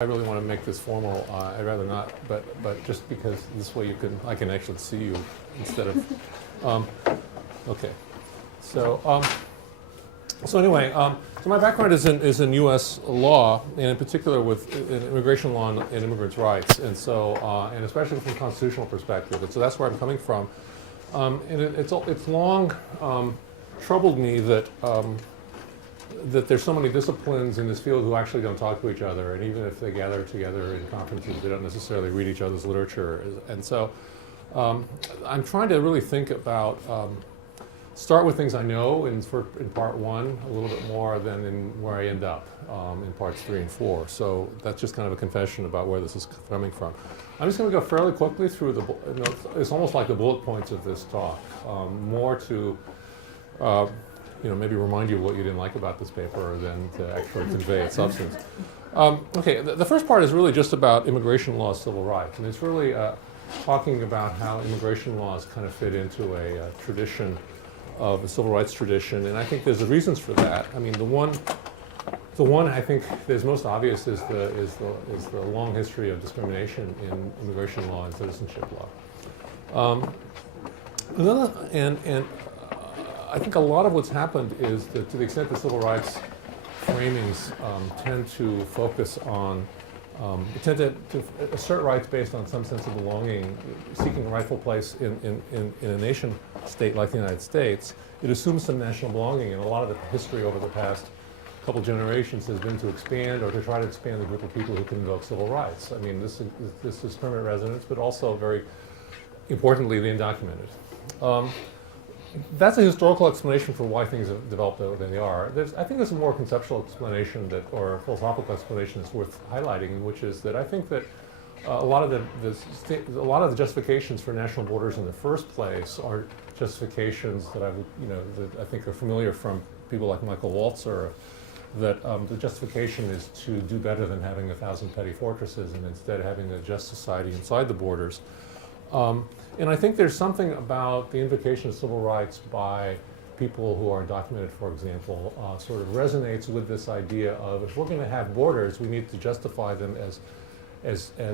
I really want to make this formal. I'd rather not, but just because this way I can actually see you instead of. Okay, so anyway, so my background is in U.S. law, and in particular with immigration law and immigrants' rights, and so and especially from a constitutional perspective, and so that's where I'm coming from. And it's long troubled me that. That there's so many disciplines in this field who actually don't talk to each other, and even if they gather together in conferences, they don't necessarily read each other's literature. And so I'm trying to really think about, start with things I know in part one a little bit more than in where I end up in parts 3 and 4. So that's just kind of a confession about where this is coming from. I'm just going to go fairly quickly through it's almost like the bullet points of this talk, more to maybe remind you of what you didn't like about this paper than to actually convey its substance. Okay, the first part is really just about immigration law, civil rights, and it's really talking about how immigration laws kind of fit into a tradition of a civil rights tradition, and I think there's reasons for that. I mean, the one I think is most obvious is the long history of discrimination in immigration law and citizenship law. I think a lot of what's happened is that to the extent that civil rights framings tend to focus on, tend to assert rights based on some sense of belonging, seeking a rightful place in a nation state like the United States, it assumes some national belonging, and a lot of the history over the past couple generations has been to expand or to try to expand the group of people who can invoke civil rights. I mean, this is permanent residents, but also very importantly, the undocumented. That's a historical explanation for why things have developed the way they are. I think there's a more conceptual explanation or a philosophical explanation that's worth highlighting, which is that I think that a lot of the justifications for national borders in the first place are justifications that I think are familiar from people like Michael Walzer. That the justification is to do better than having 1,000 petty fortresses and instead having a just society inside the borders. And I think there's something about the invocation of civil rights by people who are undocumented, for example, sort of resonates with this idea of if we're going to have borders, we need to justify them as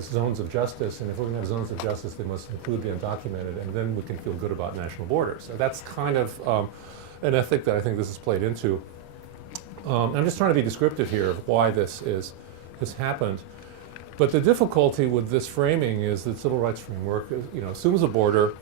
zones of justice, and if we're going to have zones of justice, they must include the undocumented, and then we can feel good about national borders. So that's kind of an ethic that I think this has played into. I'm just trying to be descriptive here of why this has happened. But the difficulty with this framing is that civil rights framework, assumes a border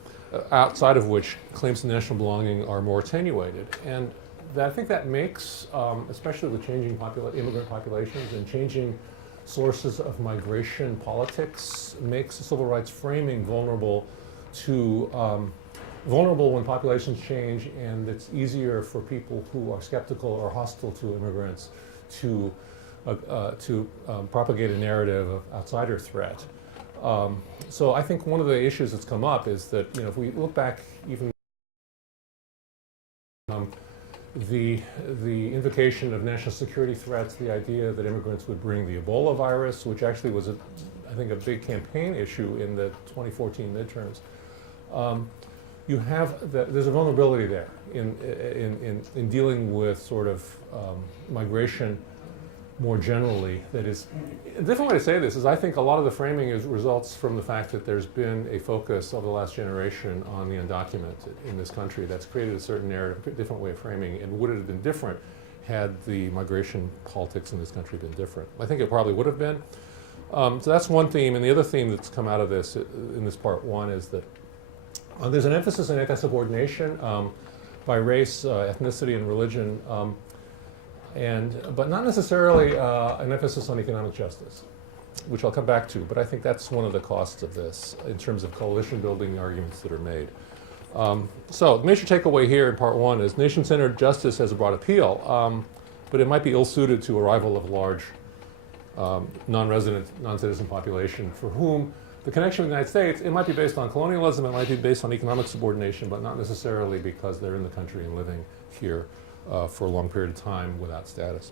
outside of which claims to national belonging are more attenuated, and I think that makes, especially with changing immigrant populations and changing sources of migration politics, makes the civil rights framing vulnerable when populations change, and it's easier for people who are skeptical or hostile to immigrants to propagate a narrative of outsider threat. So I think one of the issues that's come up is that if we look back even the invocation of national security threats, the idea that immigrants would bring the Ebola virus, which actually was I think a big campaign issue in the 2014 midterms. There's a vulnerability there in dealing with sort of migration more generally. That is, a different way to say this is I think a lot of the framing results from the fact that there's been a focus over the last generation on the undocumented in this country that's created a certain narrative, a different way of framing, and would it have been different had the migration politics in this country been different? I think it probably would have been. So that's one theme, and the other theme that's come out of this in this part one is that there's an emphasis on anti-subordination by race, ethnicity, and religion, but not necessarily an emphasis on economic justice, which I'll come back to. But I think that's one of the costs of this in terms of coalition building arguments that are made. So the major takeaway here in part one is nation-centered justice has a broad appeal, but it might be ill-suited to arrival of a large non-resident, non-citizen population for whom the connection with the United States, it might be based on colonialism, it might be based on economic subordination, but not necessarily because they're in the country and living here for a long period of time without status.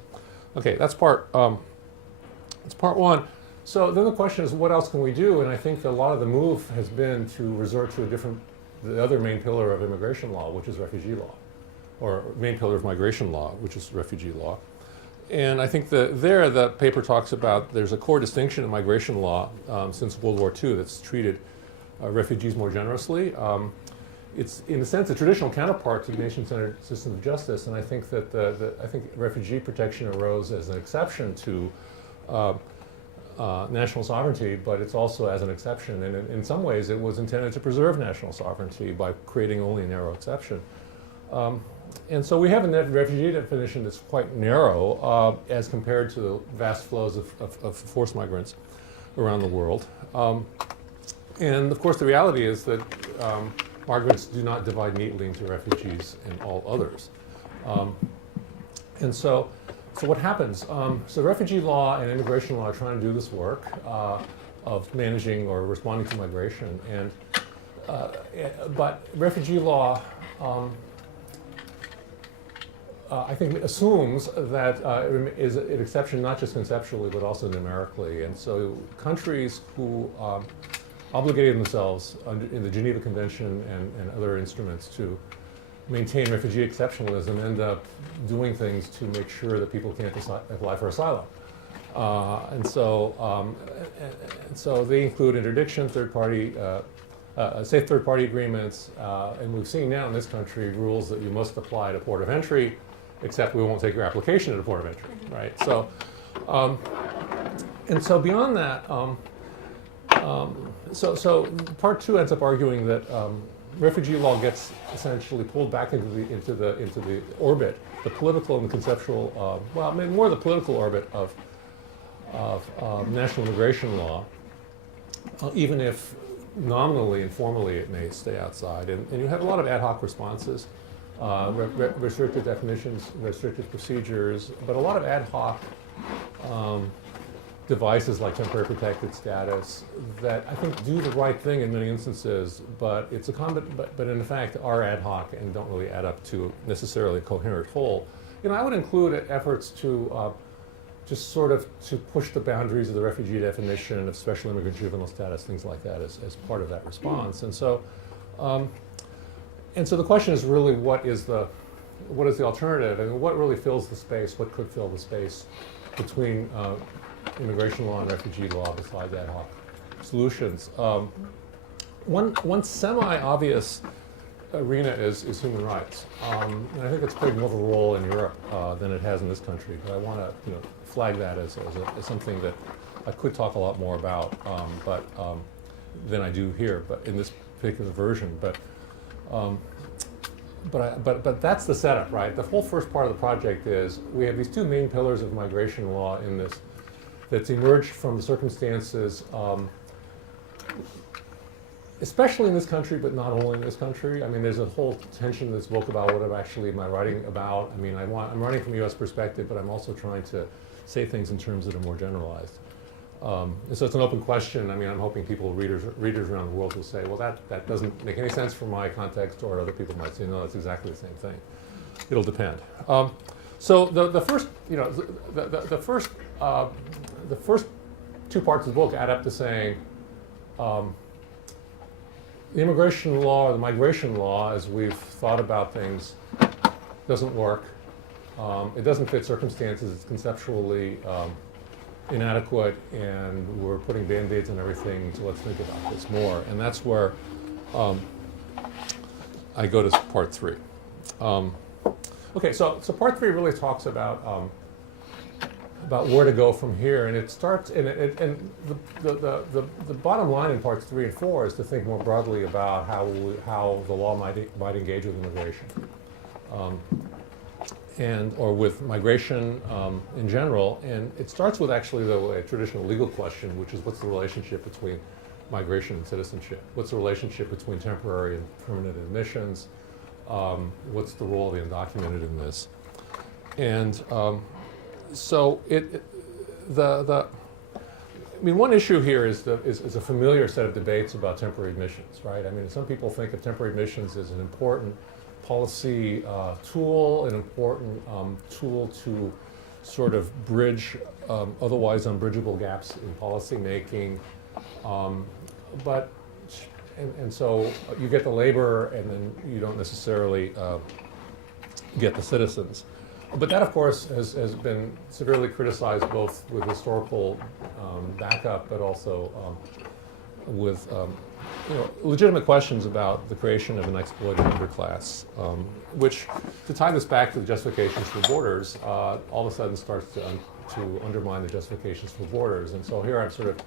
Okay, that's part one. So then the question is, what else can we do? And I think a lot of the move has been to resort to the other main pillar of immigration law, which is refugee law, or main pillar of migration law, which is refugee law. And I think the paper talks about there's a core distinction in migration law since World War II that's treated refugees more generously. It's, in a sense, a traditional counterpart to the nation-centered system of justice, and I think that I think refugee protection arose as an exception to national sovereignty, but it's also as an exception, and in some ways it was intended to preserve national sovereignty by creating only a narrow exception. And so we have a refugee definition that's quite narrow as compared to the vast flows of forced migrants around the world. And of course the reality is that migrants do not divide neatly into refugees and all others. And so what happens? So refugee law and immigration law are trying to do this work of managing or responding to migration. And but refugee law I think assumes that is an exception not just conceptually but also numerically. And so countries who obligated themselves in the Geneva Convention and other instruments to maintain refugee exceptionalism end up doing things to make sure that people can't apply for asylum. And so they include interdiction, safe third-party agreements, and we've seen now in this country rules that you must apply at a port of entry, except we won't take your application at a port of entry, right? So, and so beyond that, so part two ends up arguing that refugee law gets essentially pulled back into the orbit, the political and the conceptual, well, I mean more the political orbit of national immigration law, even if nominally and formally it may stay outside. And you have a lot of ad hoc responses, restricted definitions, restricted procedures, but a lot of ad hoc devices like temporary protected status that I think do the right thing in many instances, but it's a but in fact are ad hoc and don't really add up to necessarily a coherent whole. You know, I would include efforts to just sort of to push the boundaries of the refugee definition of special immigrant juvenile status, things like that, as part of that response. And so the question is really what is the alternative, and what really fills the space, what could fill the space between immigration law and refugee law besides ad hoc solutions. One semi-obvious arena is human rights. And I think it's played more of a role in Europe than it has in this country. But I want to flag that as something that I could talk a lot more about than I do here, but in this particular version. But that's the setup, right? The whole first part of the project is we have these two main pillars of migration law in this that's emerged from the circumstances, especially in this country, but not only in this country. I mean, there's a whole tension in this book about what am I writing about. I mean, I'm writing from a U.S. perspective, but I'm also trying to say things in terms that are more generalized. And so it's an open question. I mean, I'm hoping readers around the world will say, well, that doesn't make any sense for my context, or other people might say, no, it's exactly the same thing. It'll depend. So the first two parts of the book add up to saying the immigration law or the migration law, as we've thought about things, doesn't work. It doesn't fit circumstances. It's conceptually inadequate, and we're putting band-aids on everything, so let's think about this more. And that's where I go to part three. Okay, so part three really talks about where to go from here, and it starts, and the bottom line in parts 3 and 4 is to think more broadly about how the law might engage with immigration, or with migration in general. And it starts with actually a traditional legal question, which is what's the relationship between migration and citizenship? What's the relationship between temporary and permanent admissions? What's the role of the undocumented in this? And so one issue here is a familiar set of debates about temporary admissions, right? I mean, some people think of temporary admissions as an important policy tool, an important tool to sort of bridge otherwise unbridgeable gaps in policy making. And so you get the labor, and then you don't necessarily get the citizens. But that, of course, has been severely criticized both with historical backup, but also with legitimate questions about the creation of an exploited underclass, which, to tie this back to the justifications for borders, all of a sudden starts to undermine the justifications for borders. And so here I'm sort of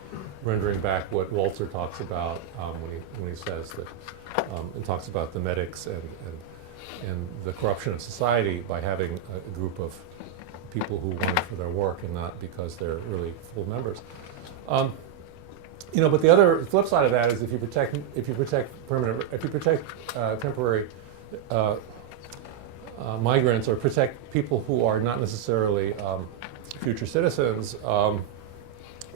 rendering back what Walzer talks about when he says that, and talks about the medics and the corruption of society by having a group of people who want it for their work and not because they're really full members. But the other flip side of that is if you protect temporary migrants or protect people who are not necessarily future citizens,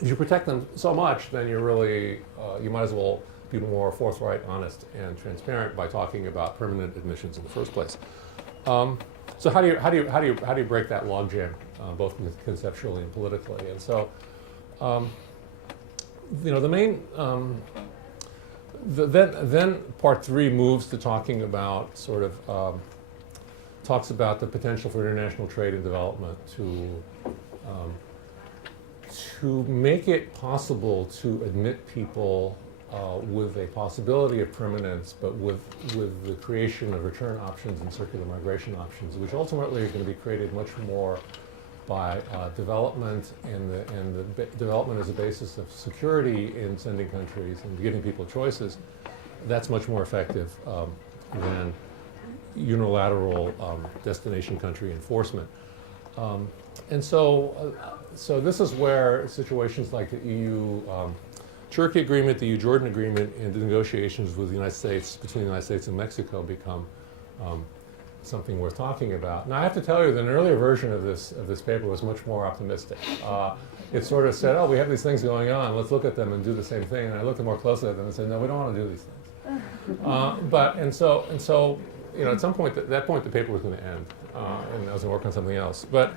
if you protect them so much, then you're really you might as well be more forthright, honest, and transparent by talking about permanent admissions in the first place. So how do you break that logjam, both conceptually and politically? And so, the main then part 3 moves to talking about talks about the potential for international trade and development to make it possible to admit people with a possibility of permanence, but with the creation of return options and circular migration options, which ultimately are going to be created much more by development and the development as a basis of security in sending countries and giving people choices. That's much more effective than unilateral destination country enforcement. And so this is where situations like the EU-Turkey agreement, the EU-Jordan agreement, and the negotiations with the United States, between the United States and Mexico, become something worth talking about. Now, I have to tell you that an earlier version of this paper was much more optimistic. It sort of said, "Oh, we have these things going on. Let's look at them and do the same thing." And I looked more closely at them and said, "No, we don't want to do these things." So at some point, at that point, the paper was going to end, and I was going to work on something else. But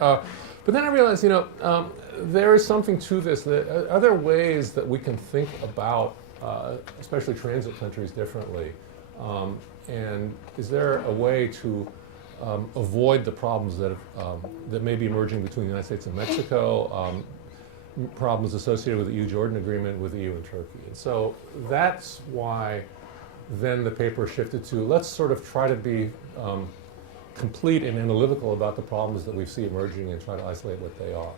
then I realized, there is something to this. That other ways that we can think about, especially transit countries, differently. And is there a way to avoid the problems that may be emerging between the United States and Mexico, problems associated with the EU-Jordan agreement with the EU and Turkey? And so that's why then the paper shifted to, let's sort of try to be complete and analytical about the problems that we see emerging and try to isolate what they are.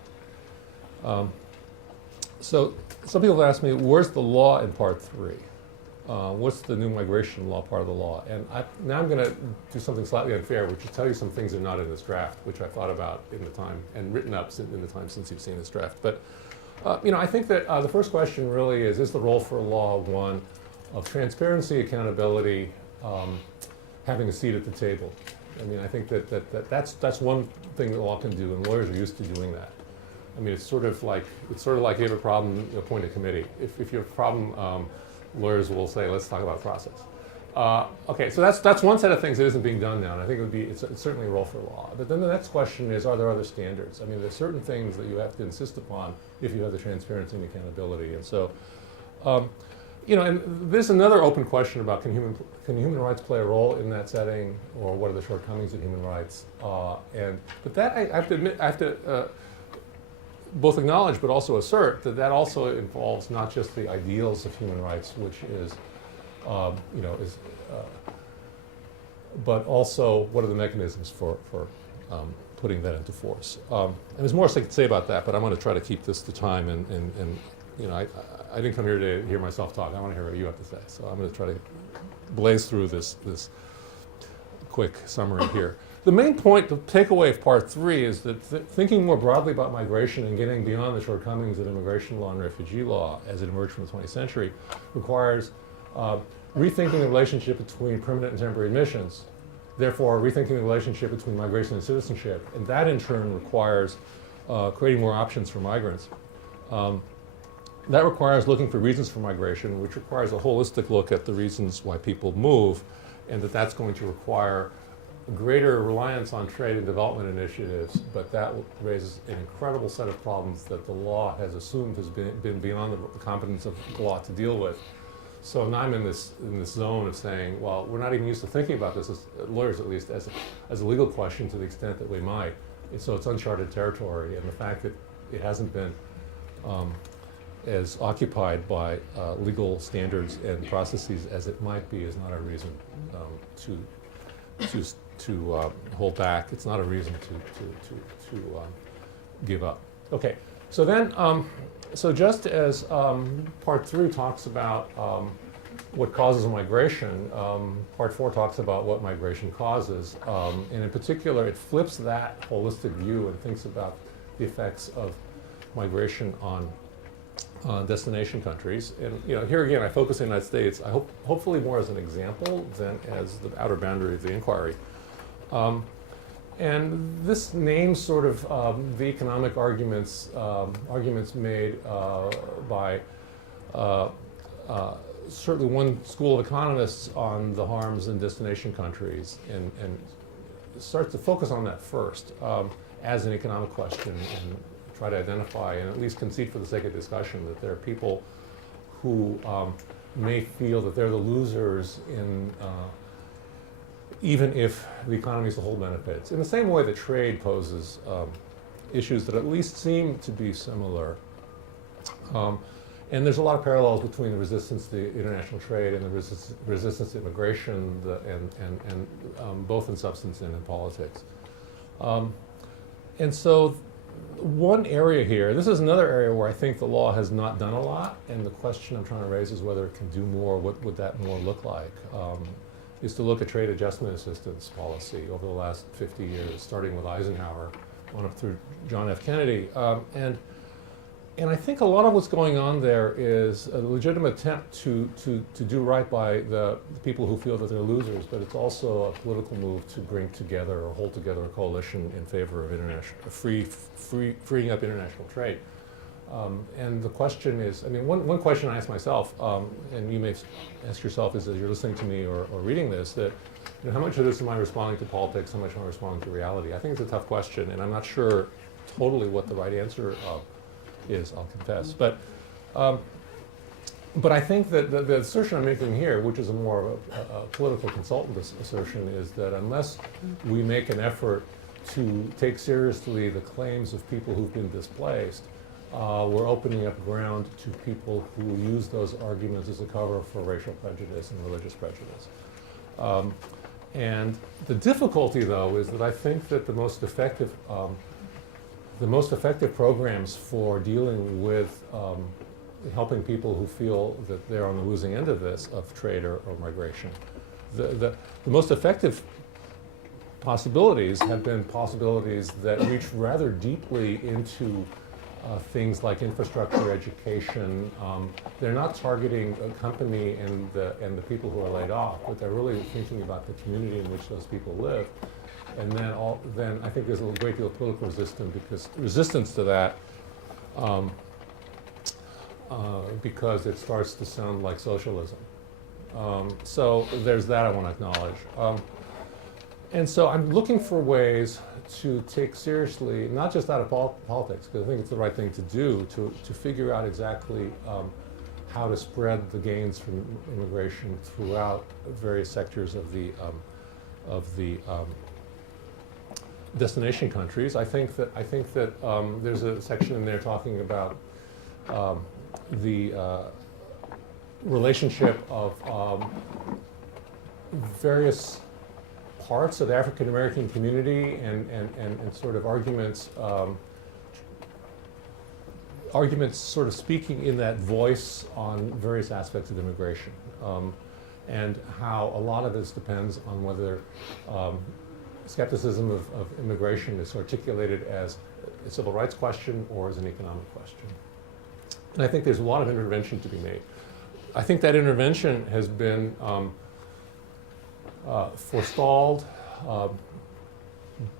So some people have asked me, where's the law in part 3? What's the new migration law part of the law? And now I'm going to do something slightly unfair, which is tell you some things that are not in this draft, which I thought about in the time and written up in the time since you've seen this draft. But I think that the first question really is the role for law one of transparency, accountability, having a seat at the table? I mean, I think that's one thing that law can do, and lawyers are used to doing that. I mean, it's sort of like you have a problem, you appoint a committee. If you have a problem, lawyers will say, let's talk about process. Okay, so that's one set of things that isn't being done now, and I think it's certainly a role for law. But then the next question is, are there other standards? I mean, there's certain things that you have to insist upon if you have the transparency and accountability. And so, and there's another open question about can human rights play a role in that setting, or what are the shortcomings of human rights? But that I have to admit, I have to both acknowledge but also assert that also involves not just the ideals of human rights, which is, but also what are the mechanisms for putting that into force. And there's more I could say about that, but I'm going to try to keep this to time. And I didn't come here to hear myself talk. I want to hear what you have to say. So I'm going to try to blaze through this quick summary here. The main point, the takeaway of part 3 is that thinking more broadly about migration and getting beyond the shortcomings of immigration law and refugee law as it emerged from the 20th century requires rethinking the relationship between permanent and temporary admissions, therefore rethinking the relationship between migration and citizenship, and that in turn requires creating more options for migrants. That requires looking for reasons for migration, which requires a holistic look at the reasons why people move, and that's going to require greater reliance on trade and development initiatives, but that raises an incredible set of problems that the law has assumed has been beyond the competence of the law to deal with. So now I'm in this zone of saying, well, we're not even used to thinking about this, as lawyers at least, as a legal question to the extent that we might. So it's uncharted territory, and the fact that it hasn't been as occupied by legal standards and processes as it might be is not a reason to hold back. It's not a reason to give up. Okay, so then, so just as part 3 talks about what causes migration, part 4 talks about what migration causes, and in particular, it flips that holistic view and thinks about the effects of migration on destination countries. And here again, I focus on the United States, hopefully more as an example than as the outer boundary of the inquiry. And this names sort of the economic arguments made by certainly one school of economists on the harms in destination countries, and start to focus on that first as an economic question, and try to identify and at least concede for the sake of discussion that there are people who may feel that they're the losers in even if the economy as a whole benefits. In the same way that trade poses issues that at least seem to be similar. And there's a lot of parallels between the resistance to international trade and the resistance to immigration, and both in substance and in politics. And so one area here, this is another area where I think the law has not done a lot, and the question I'm trying to raise is whether it can do more. What would that more look like? Is to look at trade adjustment assistance policy over the last 50 years, starting with Eisenhower, on up through John F. Kennedy. And I think a lot of what's going on there is a legitimate attempt to do right by the people who feel that they're losers, but it's also a political move to bring together or hold together a coalition in favor of freeing up international trade. And the question is, I mean, one question I ask myself, and you may ask yourself as you're listening to me or reading this, that how much of this am I responding to politics, how much am I responding to reality? I think it's a tough question, and I'm not sure totally what the right answer is, I'll confess. But I think that the assertion I'm making here, which is a more of a political consultant assertion, is that unless we make an effort to take seriously the claims of people who've been displaced, we're opening up ground to people who use those arguments as a cover for racial prejudice and religious prejudice. And the difficulty, though, is that I think that the most effective programs for dealing with helping people who feel that they're on the losing end of this, of trade or migration, the most effective possibilities have been possibilities that reach rather deeply into things like infrastructure, education. They're not targeting a company and the people who are laid off, but they're really thinking about the community in which those people live. And then I think there's a great deal of political resistance to that because it starts to sound like socialism. So there's that I want to acknowledge. And so I'm looking for ways to take seriously, not just out of politics, because I think it's the right thing to do, to figure out exactly how to spread the gains from immigration throughout various sectors of the destination countries. I think that there's a section in there talking about the relationship of various parts of the African American community and sort of arguments sort of speaking in that voice on various aspects of immigration, and how a lot of this depends on whether skepticism of immigration is articulated as a civil rights question or as an economic question. And I think there's a lot of intervention to be made. I think that intervention has been forestalled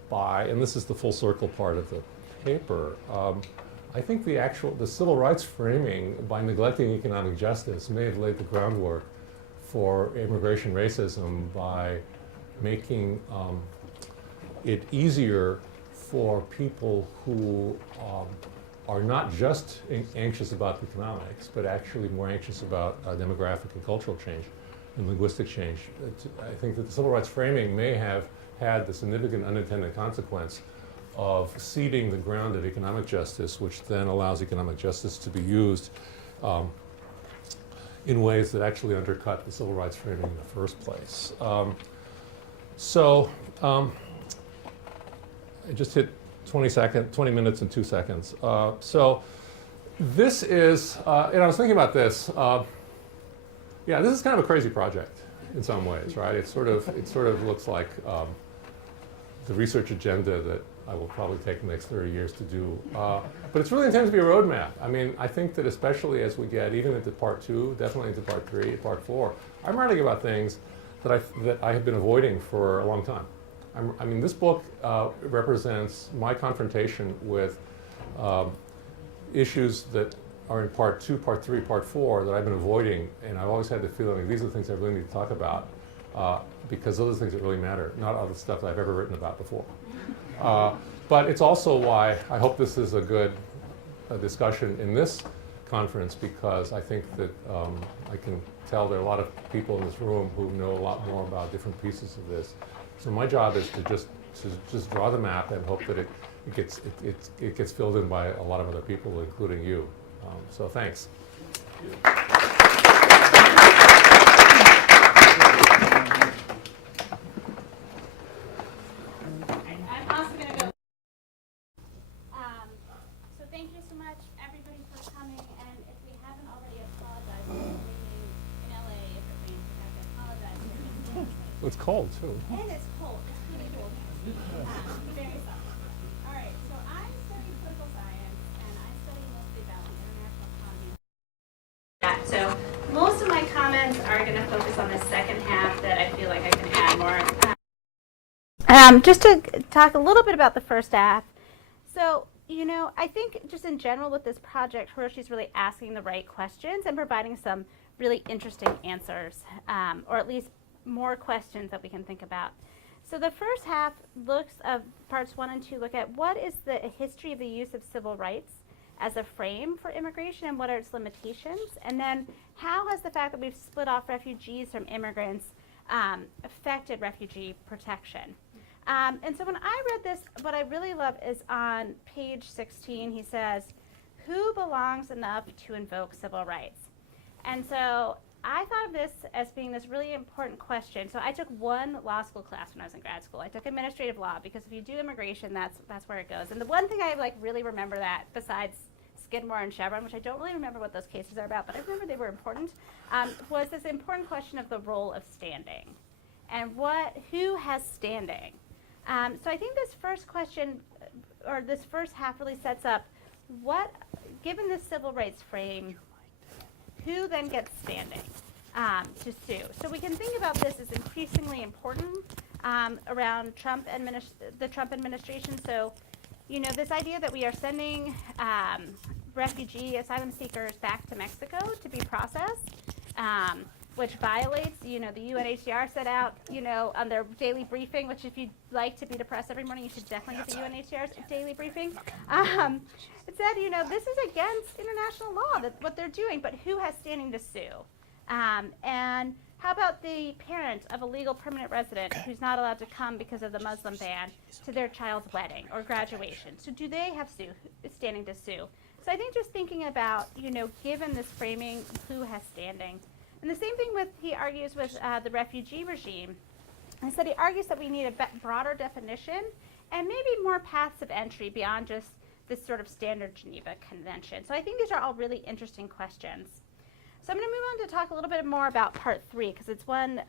by, and this is the full circle part of the paper, I think the civil rights framing by neglecting economic justice may have laid the groundwork for immigration racism by making it easier for people who are not just anxious about the economics, but actually more anxious about demographic and cultural change and linguistic change. I think that the civil rights framing may have had the significant unintended consequence of ceding the ground of economic justice, which then allows economic justice to be used in ways that actually undercut the civil rights framing in the first place. I just hit 20 minutes and 2 seconds. So this is, and I was thinking about this. Yeah, this is kind of a crazy project in some ways, right? It sort of looks like the research agenda that I will probably take the next 30 years to do. But it's really intended to be a roadmap. I mean, I think that especially as we get even into part 2, definitely into part 3, part 4, I'm writing about things that I have been avoiding for a long time. I mean, this book represents my confrontation with issues that are in part 2, part 3, part 4 that I've been avoiding, and I've always had the feeling that these are the things I really need to talk about because those are the things that really matter, not all the stuff that I've ever written about before. But it's also why I hope this is a good discussion in this conference, because I think that I can tell there are a lot of people in this room who know a lot more about different pieces of this. So my job is to just draw the map and hope that it gets filled in by a lot of other people, including you. So thanks. I'm also going to go. So thank you so much, everybody, for coming. And if we haven't already apologized for raining in LA, if it rains, we have to apologize. It's cold too. And it's cold. It's pretty cold. Very soft. All right. So I study political science, and I study mostly about international economy. So most of my comments are going to focus on the second half that I feel like I can add more. Just to talk a little bit about the first half. So, you know, I think just in general with this project, Hiroshi's really asking the right questions and providing some really interesting answers, or at least more questions that we can think about. So the first half looks of parts 1 and 2 look at what is the history of the use of civil rights as a frame for immigration and what are its limitations, and then how has the fact that we've split off refugees from immigrants affected refugee protection. And so when I read this, what I really love is on page 16, he says, who belongs enough to invoke civil rights? And so I thought of this as being this really important question. So I took one law school class when I was in grad school. I took administrative law because if you do immigration, that's where it goes. And the one thing I really remember that, besides Skidmore and Chevron, which I don't really remember what those cases are about, but I remember they were important, was this important question of the role of standing and who has standing. So I think this first question, or this first half really sets up given the civil rights frame, who then gets standing to sue? So we can think about this as increasingly important around the Trump administration. So, you know, this idea that we are sending refugee asylum seekers back to Mexico to be processed, which violates, you know, the UNHCR set out, you know, on their daily briefing, which if you'd like to be depressed every morning, you should definitely get the UNHCR's daily briefing. It said, you know, this is against international law, that's what they're doing, but who has standing to sue? And how about the parent of a legal permanent resident who's not allowed to come because of the Muslim ban to their child's wedding or graduation? So do they have standing to sue? So I think just thinking about, you know, given this framing, who has standing? And the same thing he argues with the refugee regime. He said he argues that we need a broader definition and maybe more paths of entry beyond just this sort of standard Geneva Convention. So I think these are all really interesting questions. So I'm going to move on to talk a little bit more about part 3 because it's one,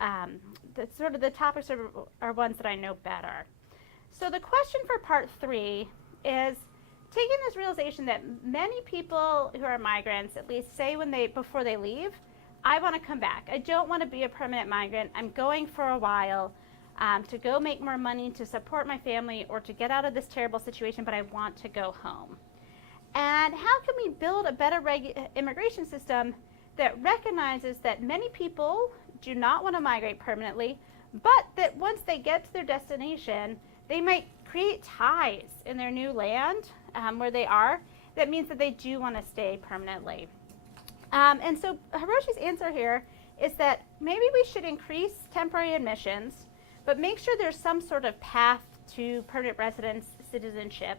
the topics are ones that I know better. So the question for part 3 is taking this realization that many people who are migrants at least say before they leave, I want to come back. I don't want to be a permanent migrant. I'm going for a while to go make more money to support my family or to get out of this terrible situation, but I want to go home. And how can we build a better immigration system that recognizes that many people do not want to migrate permanently, but that once they get to their destination, they might create ties in their new land where they are. That means that they do want to stay permanently. And so Hiroshi's answer here is that maybe we should increase temporary admissions, but make sure there's some sort of path to permanent residence citizenship,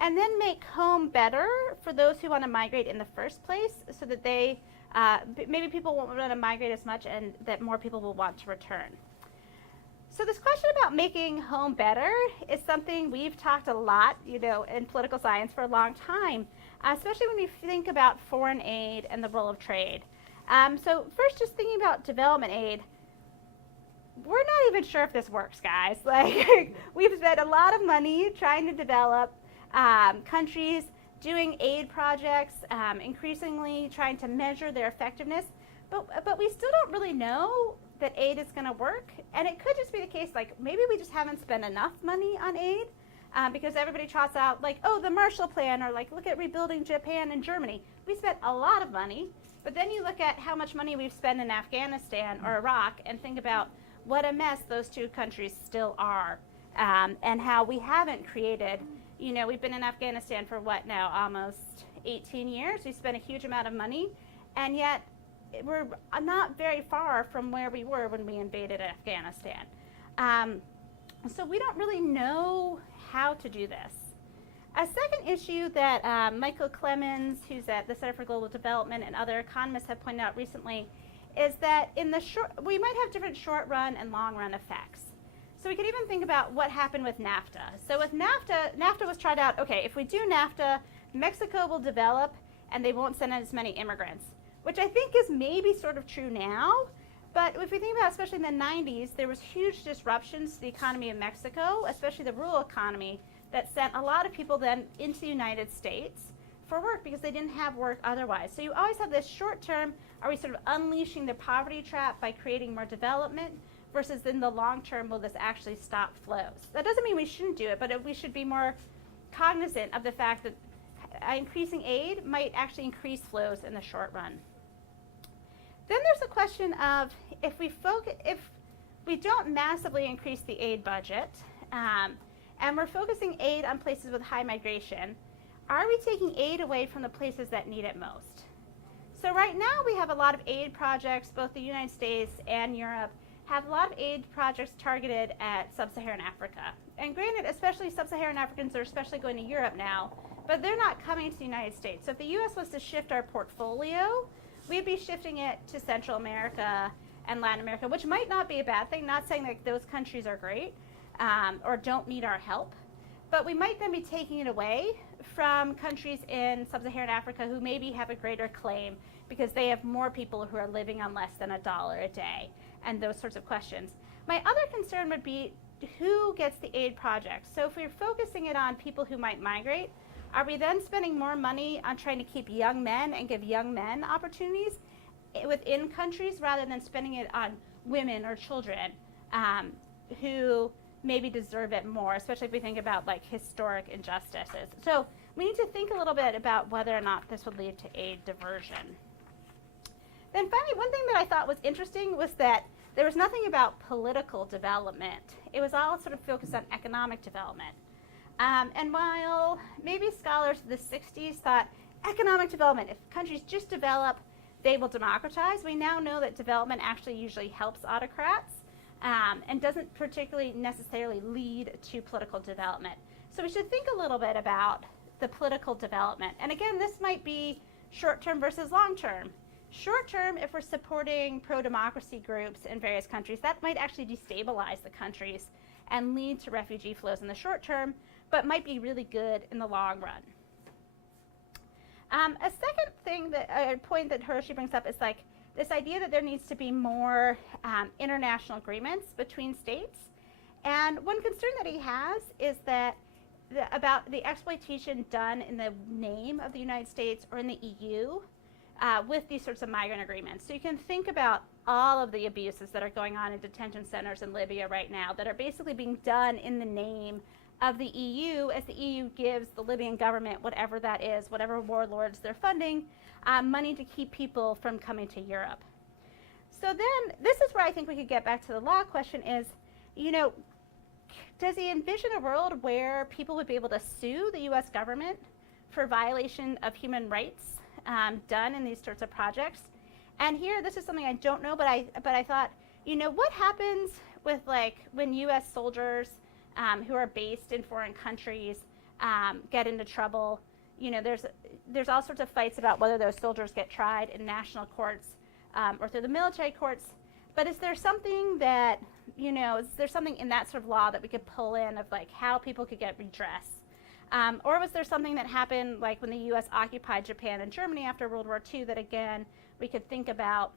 and then make home better for those who want to migrate in the first place, so that they, maybe people won't want to migrate as much and that more people will want to return. So this question about making home better is something we've talked a lot, in political science for a long time, especially when we think about foreign aid and the role of trade. So first, just thinking about development aid, we're not even sure if this works, guys. Like, we've spent a lot of money trying to develop countries, doing aid projects, increasingly trying to measure their effectiveness, but we still don't really know that aid is going to work. And it could just be the case, like, maybe we just haven't spent enough money on aid, because everybody trots out, like, oh, the Marshall Plan, or like, look at rebuilding Japan and Germany. We spent a lot of money, but then you look at how much money we've spent in Afghanistan or Iraq and think about what a mess those two countries still are, and how we haven't created, we've been in Afghanistan for what now, almost 18 years. We spent a huge amount of money, and yet we're not very far from where we were when we invaded Afghanistan. So we don't really know how to do this. A second issue that Michael Clemens, who's at the Center for Global Development, and other economists have pointed out recently, is that in the we might have different short-run and long-run effects. So we could even think about what happened with NAFTA. So with NAFTA was tried out, okay, if we do NAFTA, Mexico will develop and they won't send in as many immigrants, which I think is maybe sort of true now. But if we think about, especially in the 90s, there was huge disruptions to the economy of Mexico, especially the rural economy, that sent a lot of people then into the United States for work because they didn't have work otherwise. So you always have this short term, are we sort of unleashing the poverty trap by creating more development, versus in the long term, will this actually stop flows? That doesn't mean we shouldn't do it, but we should be more cognizant of the fact that increasing aid might actually increase flows in the short run. Then there's the question of if we don't massively increase the aid budget, and we're focusing aid on places with high migration, are we taking aid away from the places that need it most? So right now we have a lot of aid projects, both the United States and Europe have a lot of aid projects targeted at sub-Saharan Africa. And granted, especially sub-Saharan Africans are especially going to Europe now, but they're not coming to the United States. So if the US was to shift our portfolio, we'd be shifting it to Central America and Latin America, which might not be a bad thing, not saying that those countries are great or don't need our help, but we might then be taking it away from countries in sub-Saharan Africa who maybe have a greater claim because they have more people who are living on less than $1 a day, and those sorts of questions. My other concern would be who gets the aid projects. So if we're focusing it on people who might migrate, are we then spending more money on trying to keep young men and give young men opportunities within countries rather than spending it on women or children who maybe deserve it more, especially if we think about like historic injustices? So we need to think a little bit about whether or not this would lead to aid diversion. Then finally, one thing that I thought was interesting was that there was nothing about political development. It was all sort of focused on economic development. And while maybe scholars of the 60s thought economic development, if countries just develop, they will democratize, we now know that development actually usually helps autocrats and doesn't particularly necessarily lead to political development. So we should think a little bit about the political development. And again, this might be short-term versus long-term. Short-term, if we're supporting pro-democracy groups in various countries, that might actually destabilize the countries and lead to refugee flows in the short term, but might be really good in the long run. A second thing point that Hiroshi brings up is like this idea that there needs to be more international agreements between states. And one concern that he has is that about the exploitation done in the name of the United States or in the EU with these sorts of migrant agreements. So you can think about all of the abuses that are going on in detention centers in Libya right now that are basically being done in the name of the EU, as the EU gives the Libyan government, whatever that is, whatever warlords they're funding, money to keep people from coming to Europe. So then this is where I think we could get back to the law question is, does he envision a world where people would be able to sue the US government for violation of human rights done in these sorts of projects? And here, this is something I don't know, but I thought, what happens with like when US soldiers who are based in foreign countries get into trouble. There's all sorts of fights about whether those soldiers get tried in national courts or through the military courts. But is there something that, is there something in that sort of law that we could pull in of like how people could get redress? Or was there something that happened like when the U.S. occupied Japan and Germany after World War II that, again, we could think about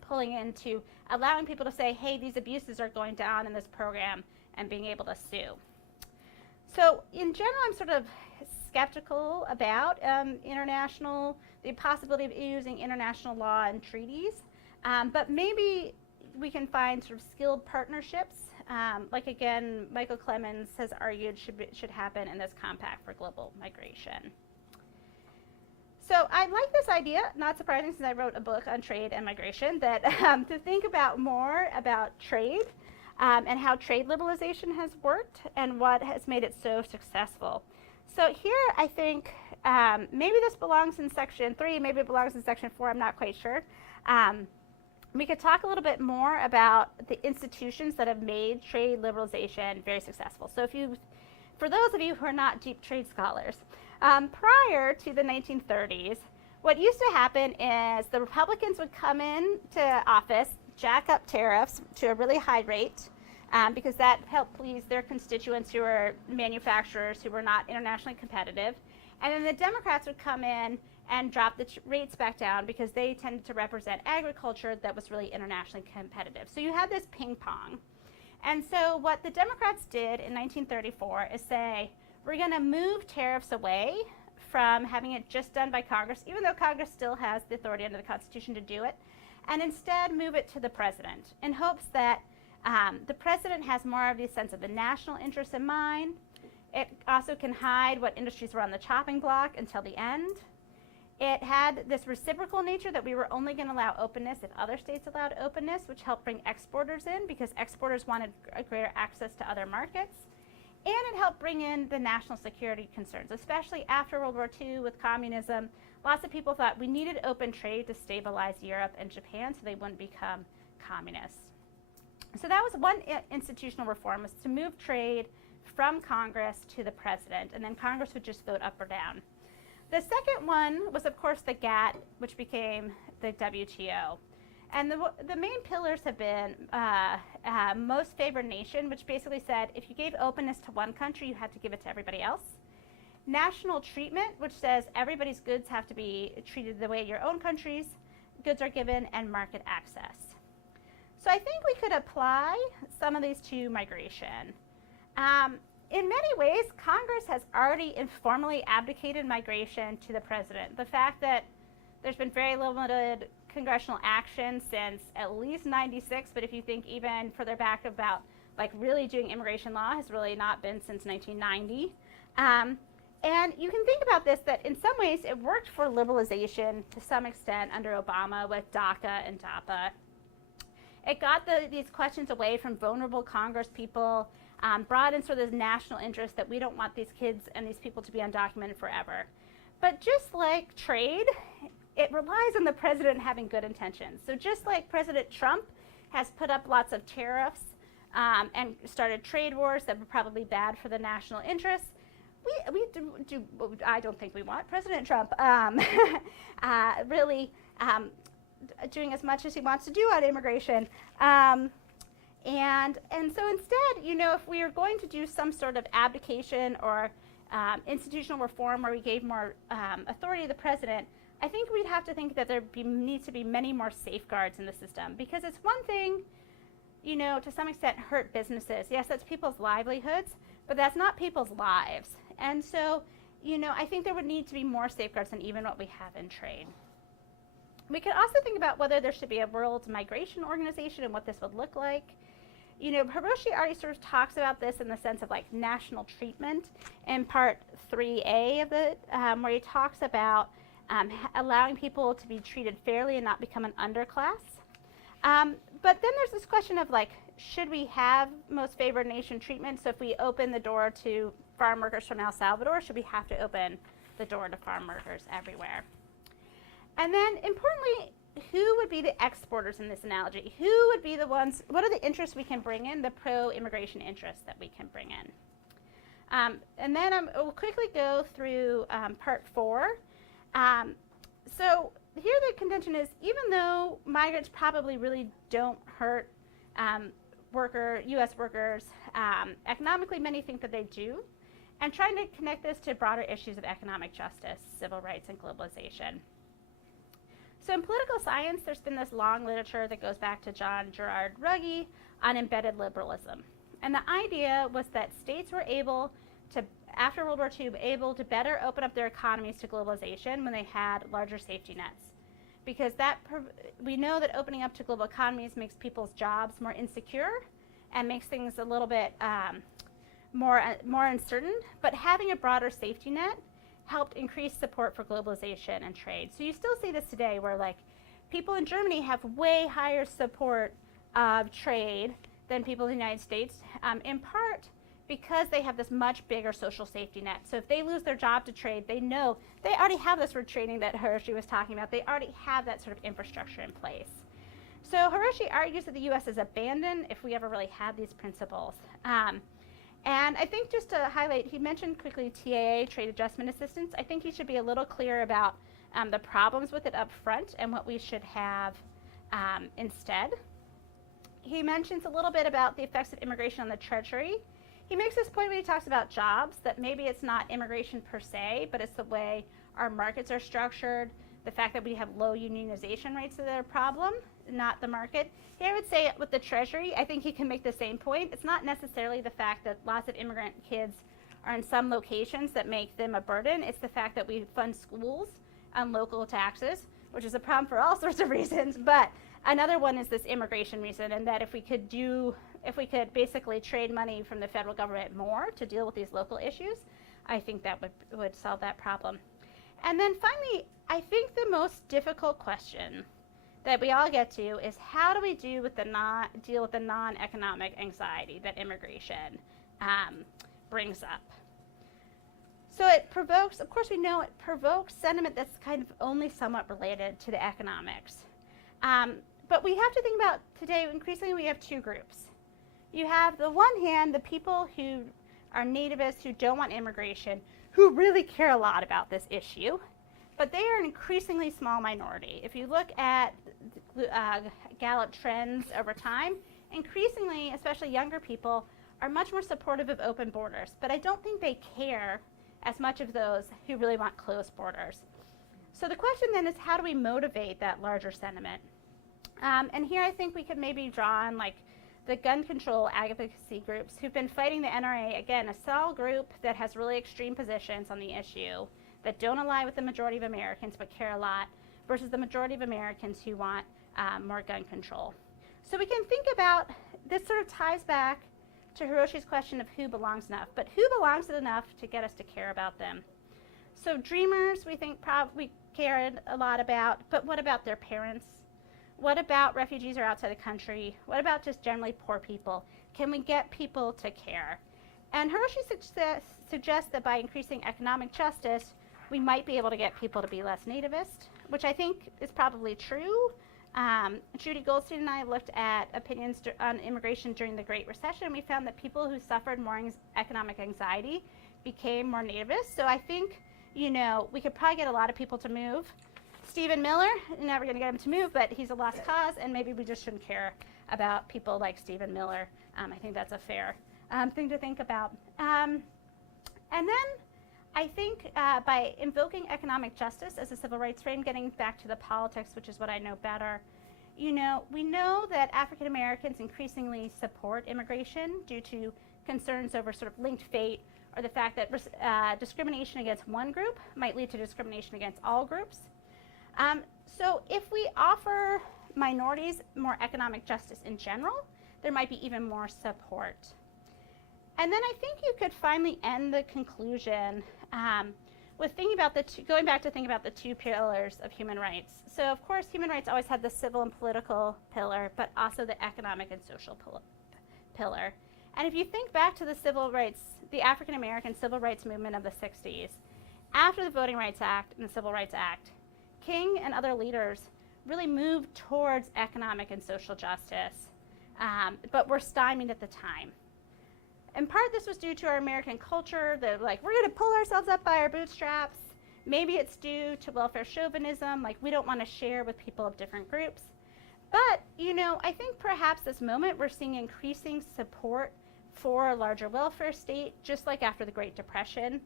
pulling into allowing people to say, hey, these abuses are going down in this program, and being able to sue. So in general, I'm sort of skeptical about the possibility of using international law and treaties, but maybe we can find sort of skilled partnerships, like again, Michael Clemens has argued should happen in this compact for global migration. So I like this idea, not surprising since I wrote a book on trade and migration, that to think about more about trade and how trade liberalization has worked and what has made it so successful. So here I think maybe this belongs in section 3, maybe it belongs in section 4, I'm not quite sure. We could talk a little bit more about the institutions that have made trade liberalization very successful. So for those of you who are not deep trade scholars, prior to the 1930s, what used to happen is the Republicans would come into office, jack up tariffs to a really high rate, because that helped please their constituents who were manufacturers who were not internationally competitive. And then the Democrats would come in and drop the rates back down because they tended to represent agriculture that was really internationally competitive. So you had this ping pong. And so what the Democrats did in 1934 is say, we're going to move tariffs away from having it just done by Congress, even though Congress still has the authority under the Constitution to do it, and instead move it to the president in hopes that the president has more of the sense of the national interest in mind. It also can hide what industries were on the chopping block until the end. It had this reciprocal nature that we were only going to allow openness if other states allowed openness, which helped bring exporters in because exporters wanted a greater access to other markets. And it helped bring in the national security concerns, especially after World War II with communism. Lots of people thought we needed open trade to stabilize Europe and Japan so they wouldn't become communists. So that was one institutional reform, was to move trade from Congress to the president, and then Congress would just vote up or down. The second one was, of course, the GATT, which became the WTO. And the main pillars have been most favored nation, which basically said if you gave openness to one country, you had to give it to everybody else. National treatment, which says everybody's goods have to be treated the way your own country's goods are given, and market access. So I think we could apply some of these to migration. In many ways, Congress has already informally abdicated migration to the president. The fact that there's been very limited congressional action since at least 96, but if you think even further back about like really doing immigration law has really not been since 1990. And you can think about this, that in some ways it worked for liberalization to some extent under Obama with DACA and DAPA. It got these questions away from vulnerable Congress people, brought in sort of this national interest that we don't want these kids and these people to be undocumented forever. But just like trade, it relies on the president having good intentions. So just like President Trump has put up lots of tariffs and started trade wars that were probably bad for the national interests, I don't think we want President Trump really doing as much as he wants to do on immigration. And so instead, if we are going to do some sort of abdication or institutional reform where we gave more authority to the president, I think we'd have to think that there needs to be many more safeguards in the system, because it's one thing, to some extent hurt businesses. Yes, that's people's livelihoods, but that's not people's lives. And so, I think there would need to be more safeguards than even what we have in trade. We could also think about whether there should be a world migration organization and what this would look like. Hiroshi already sort of talks about this in the sense of like national treatment in part 3A of it, where he talks about allowing people to be treated fairly and not become an underclass. But then there's this question of like, should we have most favored nation treatment? So if we open the door to farm workers from El Salvador, should we have to open the door to farm workers everywhere? And then importantly, who would be the exporters in this analogy? Who would be the ones, what are the interests we can bring in, the pro-immigration interests that we can bring in? And then we'll quickly go through part 4. So here the contention is, even though migrants probably really don't hurt U.S. workers, economically many think that they do, and trying to connect this to broader issues of economic justice, civil rights, and globalization. So in political science, there's been this long literature that goes back to John Gerard Ruggie on embedded liberalism. And the idea was that states were able to, after World War II, able to better open up their economies to globalization when they had larger safety nets. Because we know that opening up to global economies makes people's jobs more insecure and makes things a little bit more uncertain, but having a broader safety net helped increase support for globalization and trade. So you still see this today where like people in Germany have way higher support of trade than people in the United States, in part because they have this much bigger social safety net. So if they lose their job to trade, they know they already have this sort of training that Hiroshi was talking about. They already have that sort of infrastructure in place. So Hiroshi argues that the U.S. is abandoned if we ever really had these principles. And I think just to highlight, he mentioned quickly TAA, trade adjustment assistance. I think he should be a little clear about the problems with it up front and what we should have instead. He mentions a little bit about the effects of immigration on the Treasury. He makes this point when he talks about jobs, that maybe it's not immigration per se, but it's the way our markets are structured, the fact that we have low unionization rates that are a problem, not the market. Here I would say with the Treasury, I think he can make the same point. It's not necessarily the fact that lots of immigrant kids are in some locations that make them a burden. It's the fact that we fund schools on local taxes, which is a problem for all sorts of reasons. But another one is this immigration reason, and that if we could basically trade money from the federal government more to deal with these local issues, I think that would solve that problem. And then finally, I think the most difficult question that we all get to is, how do we deal with the non-economic anxiety that immigration brings up? So it provokes, of course we know it provokes sentiment that's kind of only somewhat related to the economics. But we have to think about today, increasingly we have two groups. You have, the one hand, the people who are nativists, who don't want immigration, who really care a lot about this issue, but they are an increasingly small minority. If you look at Gallup trends over time, increasingly, especially younger people, are much more supportive of open borders, but I don't think they care as much of those who really want closed borders. So the question then is, how do we motivate that larger sentiment? And here I think we could maybe draw on like the gun control advocacy groups who've been fighting the NRA, again, a small group that has really extreme positions on the issue, that don't align with the majority of Americans but care a lot, versus the majority of Americans who want more gun control. So we can think about, this sort of ties back to Hiroshi's question of who belongs enough, but who belongs enough to get us to care about them? So dreamers, we think we cared a lot about, but what about their parents? What about refugees or outside the country? What about just generally poor people? Can we get people to care? And Hiroshi suggests that by increasing economic justice, we might be able to get people to be less nativist, which I think is probably true. Judy Goldstein and I looked at opinions on immigration during the Great Recession, and we found that people who suffered more economic anxiety became more nativist. So I think, we could probably get a lot of people to move. Stephen Miller, never going to get him to move, but he's a lost cause, and maybe we just shouldn't care about people like Stephen Miller. I think that's a fair thing to think about. And then I think by invoking economic justice as a civil rights frame, getting back to the politics, which is what I know better, we know that African Americans increasingly support immigration due to concerns over sort of linked fate, or the fact that discrimination against one group might lead to discrimination against all groups. So if we offer minorities more economic justice in general, there might be even more support. And then I think you could finally end the conclusion with going back to thinking about the two pillars of human rights. So of course, human rights always had the civil and political pillar, but also the economic and social pillar. And if you think back to the African American civil rights movement of the 60s, after the Voting Rights Act and the Civil Rights Act, King and other leaders really move towards economic and social justice, but were stymied at the time. In part, this was due to our American culture that, like, we're going to pull ourselves up by our bootstraps. Maybe it's due to welfare chauvinism, like we don't want to share with people of different groups. But, you know, I think perhaps this moment we're seeing increasing support for a larger welfare state, just like after the Great Depression.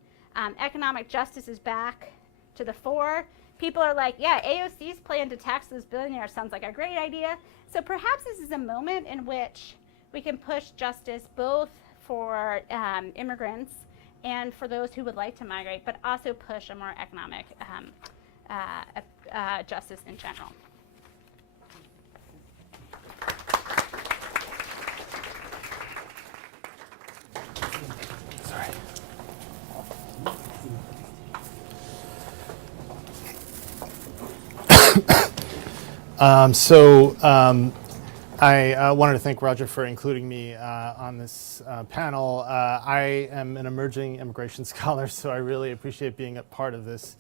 Economic justice is back to the fore. People are like, yeah, AOC's plan to tax those billionaires sounds like a great idea. So perhaps this is a moment in which we can push justice both for immigrants and for those who would like to migrate, but also push a more economic justice in general. Sorry. I wanted to thank Roger for including me on this panel. I am an emerging immigration scholar, so I really appreciate being a part of this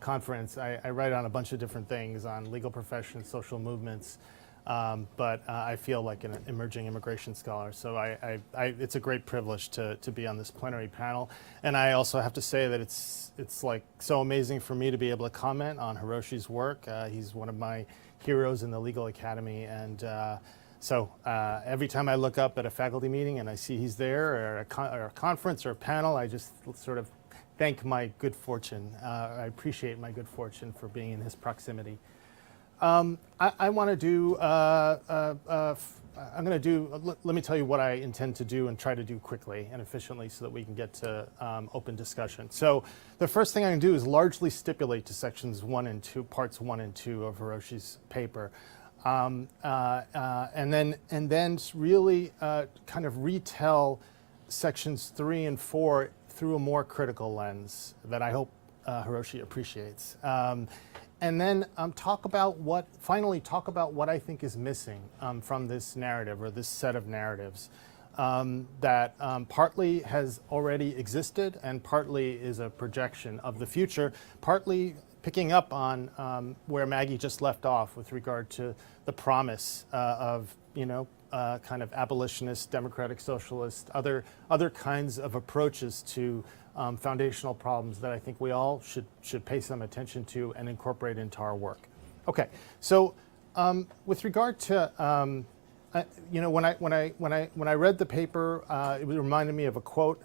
conference. I write on a bunch of different things, on legal professions, social movements, but I feel like an emerging immigration scholar. So it's a great privilege to be on this plenary panel. And I also have to say that it's like so amazing for me to be able to comment on Hiroshi's work. He's one of my heroes in the legal academy, and so every time I look up at a faculty meeting and I see he's there, or a conference or a panel, I just sort of thank my good fortune. I appreciate my good fortune for being in his proximity. I want to do, I'm going to do, let me tell you what I intend to do and try to do quickly and efficiently so that we can get to open discussion. So the first thing I'm going to do is largely stipulate to sections 1 and 2, parts 1 and 2 of Hiroshi's paper. And then really kind of retell sections 3 and 4 through a more critical lens that I hope Hiroshi appreciates. And then finally talk about what I think is missing from this narrative, or this set of narratives, that partly has already existed and partly is a projection of the future, partly picking up on where Maggie just left off with regard to the promise of, kind of abolitionist, democratic socialist, other kinds of approaches to foundational problems that I think we all should pay some attention to and incorporate into our work. Okay, so with regard to when I read the paper, it reminded me of a quote.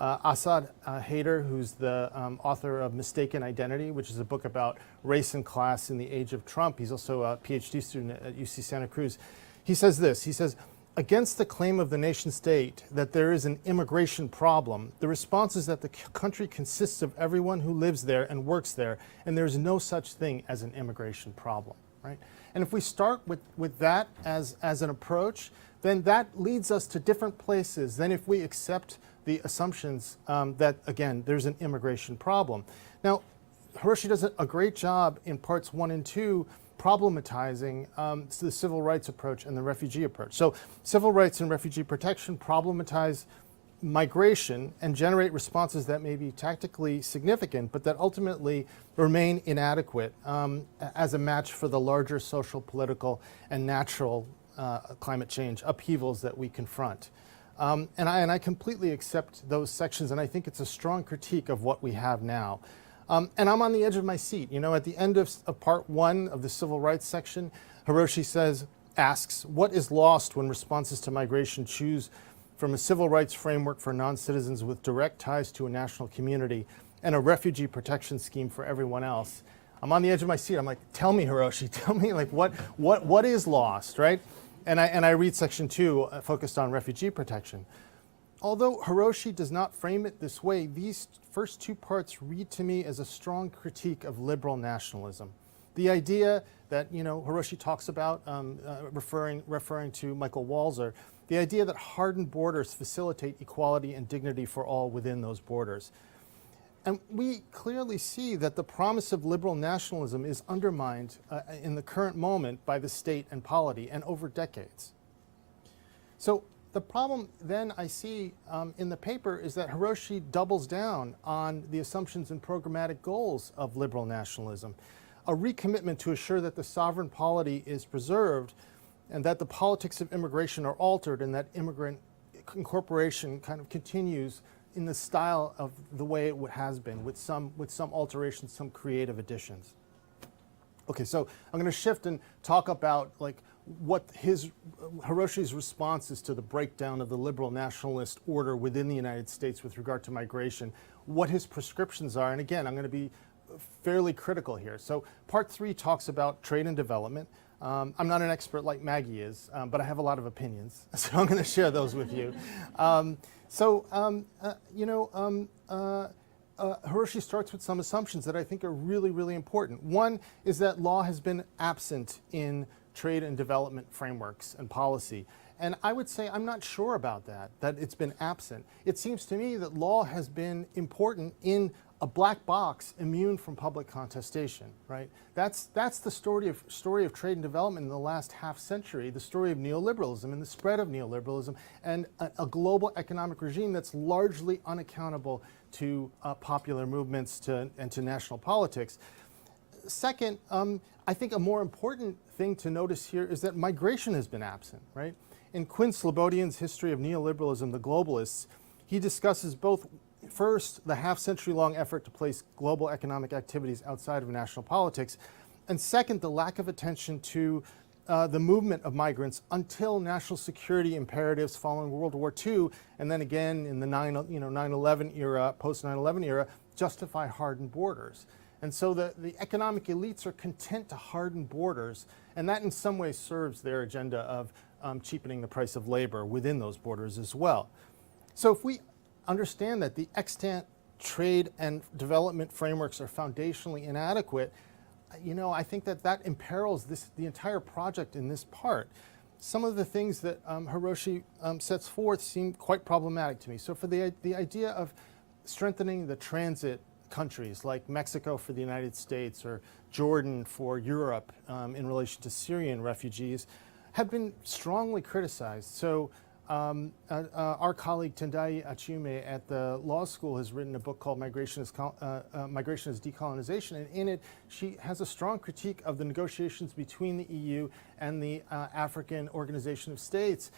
Asad Haider, who's the author of Mistaken Identity, which is a book about race and class in the age of Trump. He's also a PhD student at UC Santa Cruz. He says this. He says, against the claim of the nation state that there is an immigration problem, the response is that the country consists of everyone who lives there and works there, and there's no such thing as an immigration problem, right? And if we start with that as an approach, then that leads us to different places than if we accept the assumptions that, again, there's an immigration problem. Now, Hiroshi does a great job in parts 1 and 2 problematizing the civil rights approach and the refugee approach. So civil rights and refugee protection problematize migration and generate responses that may be tactically significant, but that ultimately remain inadequate as a match for the larger social, political, and natural climate change upheavals that we confront. And I completely accept those sections, and I think it's a strong critique of what we have now. And I'm on the edge of my seat. At the end of part 1 of the civil rights section, Hiroshi asks, what is lost when responses to migration choose from a civil rights framework for non-citizens with direct ties to a national community and a refugee protection scheme for everyone else? I'm on the edge of my seat. I'm like, tell me, Hiroshi, tell me, like, what is lost, right? And I read section 2 focused on refugee protection. Although Hiroshi does not frame it this way, these first 2 parts read to me as a strong critique of liberal nationalism. The idea that Hiroshi talks about, referring to Michael Walzer, the idea that hardened borders facilitate equality and dignity for all within those borders. And we clearly see that the promise of liberal nationalism is undermined in the current moment by the state and polity, and over decades. So the problem then I see in the paper is that Hiroshi doubles down on the assumptions and programmatic goals of liberal nationalism. a recommitment to assure that the sovereign polity is preserved and that the politics of immigration are altered and that immigrant incorporation kind of continues in the style of the way it has been, with some alterations, some creative additions. Okay, so I'm going to shift and talk about like what Hiroshi's response is to the breakdown of the liberal nationalist order within the United States with regard to migration, what his prescriptions are, and again, I'm going to be fairly critical here. So part 3 talks about trade and development. I'm not an expert like Maggie is, but I have a lot of opinions, so I'm going to share those with you. Hiroshi starts with some assumptions that I think are really, really important. One is that law has been absent in trade and development frameworks and policy. And I would say I'm not sure about that it's been absent. It seems to me that law has been important in a black box immune from public contestation, right? That's the story of trade and development in the last half century, the story of neoliberalism and the spread of neoliberalism, and a global economic regime that's largely unaccountable to popular movements and to national politics. Second, I think a more important thing to notice here is that migration has been absent, right? In Quinn Slobodian's History of Neoliberalism, The Globalists, he discusses both, first, the half-century-long effort to place global economic activities outside of national politics, and second, the lack of attention to the movement of migrants until national security imperatives following World War II, and then again in the 9/11 era, post-9/11 era, justify hardened borders. And so the economic elites are content to harden borders, and that in some ways serves their agenda of cheapening the price of labor within those borders as well. So if we understand that the extant trade and development frameworks are foundationally inadequate, I think that imperils the entire project in this part. Some of the things that Hiroshi sets forth seem quite problematic to me. So for the idea of strengthening the transit countries like Mexico for the United States or Jordan for Europe in relation to Syrian refugees have been strongly criticized. So our colleague Tendai Achiume at the law school has written a book called Migration as Decolonization, and in it she has a strong critique of the negotiations between the EU and the African Organization of States.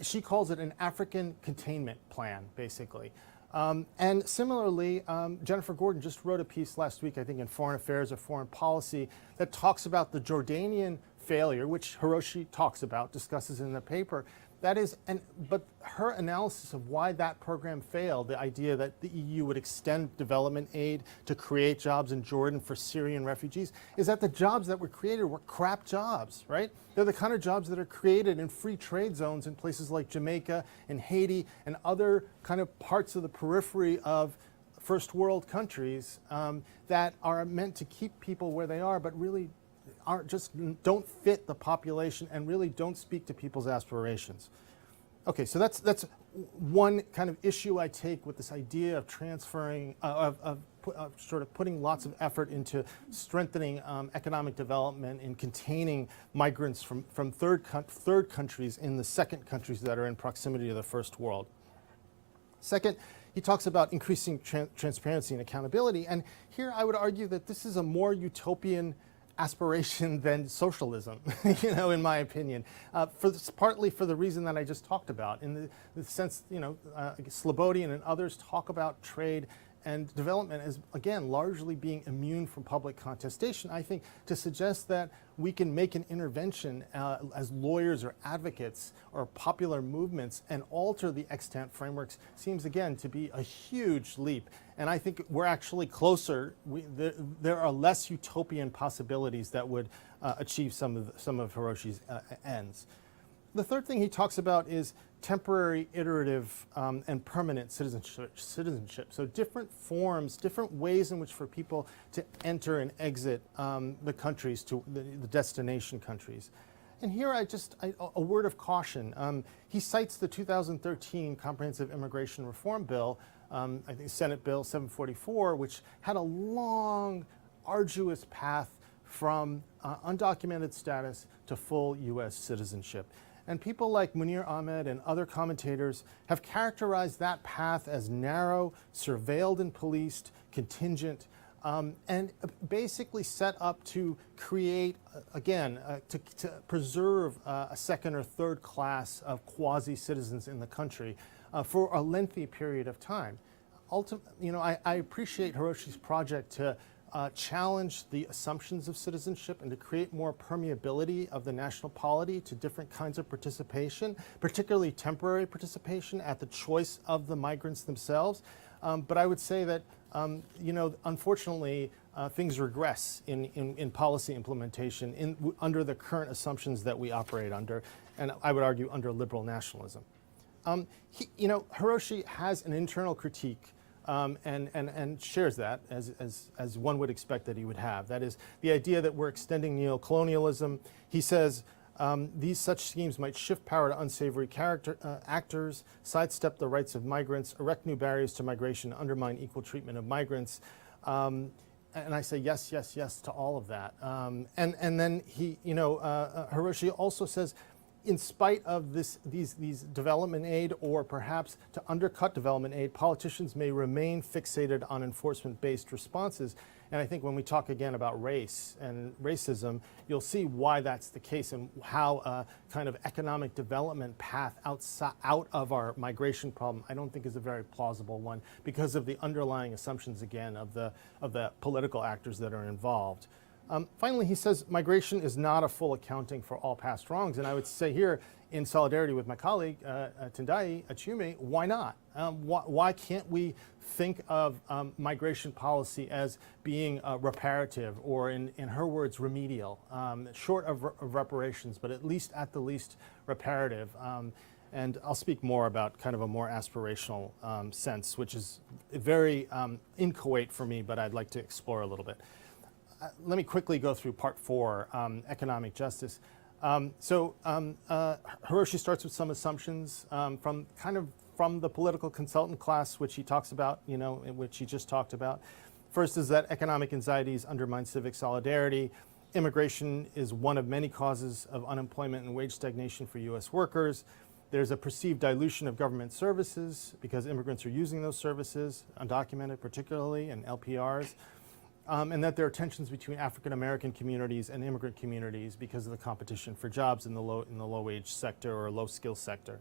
She calls it an African containment plan, basically. And similarly, Jennifer Gordon just wrote a piece last week, I think in Foreign Affairs or Foreign Policy, that talks about the Jordanian failure, which Hiroshi talks about, discusses in the paper. But her analysis of why that program failed, the idea that the EU would extend development aid to create jobs in Jordan for Syrian refugees, is that the jobs that were created were crap jobs, right? They're the kind of jobs that are created in free trade zones in places like Jamaica and Haiti and other kind of parts of the periphery of first world countries that are meant to keep people where they are, but really don't fit the population and really don't speak to people's aspirations. Okay, so that's one kind of issue I take with this idea of transferring, sort of putting lots of effort into strengthening economic development and containing migrants from third countries in the second countries that are in proximity to the first world. Second, he talks about increasing transparency and accountability, and here I would argue that this is a more utopian aspiration than socialism, in my opinion, partly for the reason that I just talked about, in the sense, Slobodian and others talk about trade and development as, again, largely being immune from public contestation. I think to suggest that we can make an intervention as lawyers or advocates or popular movements and alter the extant frameworks seems, again, to be a huge leap. And I think we're actually closer. There are less utopian possibilities that would achieve some of Hiroshi's ends. The third thing he talks about is temporary, iterative, and permanent citizenship. So different forms, different ways in which for people to enter and exit the countries, to the destination countries. And here a word of caution. He cites the 2013 Comprehensive Immigration Reform Bill, I think Senate Bill 744, which had a long, arduous path from undocumented status to full U.S. citizenship. And people like Munir Ahmed and other commentators have characterized that path as narrow, surveilled and policed, contingent, and basically set up to create, again, to preserve a second or third class of quasi-citizens in the country for a lengthy period of time. I appreciate Hiroshi's project to challenge the assumptions of citizenship and to create more permeability of the national polity to different kinds of participation, particularly temporary participation at the choice of the migrants themselves. But I would say that, unfortunately, things regress in policy implementation under the current assumptions that we operate under, and I would argue under liberal nationalism. Hiroshi has an internal critique and shares that as one would expect that he would have. That is the idea that we're extending neocolonialism. He says these such schemes might shift power to unsavory actors, sidestep the rights of migrants, erect new barriers to migration, undermine equal treatment of migrants. And I say yes, yes, yes to all of that. And then Hiroshi also says, in spite of these development aid, or perhaps to undercut development aid, politicians may remain fixated on enforcement-based responses. And I think when we talk again about race and racism, you'll see why that's the case and how a kind of economic development path out of our migration problem, I don't think is a very plausible one because of the underlying assumptions, again, of the political actors that are involved. Finally, he says migration is not a full accounting for all past wrongs. And I would say here, in solidarity with my colleague, Tendai Achiume, why not? Why can't we think of migration policy as being reparative, or in her words, remedial, short of reparations, but at the least reparative? And I'll speak more about kind of a more aspirational sense, which is very inchoate for me, but I'd like to explore a little bit. Let me quickly go through part 4, economic justice. Hiroshi starts with some assumptions from the political consultant class, which he talks about, which he just talked about. First is that economic anxieties undermine civic solidarity. Immigration is one of many causes of unemployment and wage stagnation for U.S. workers. There's a perceived dilution of government services because immigrants are using those services, undocumented particularly, and LPRs. And that there are tensions between African American communities and immigrant communities because of the competition for jobs in the low wage sector or low skill sector.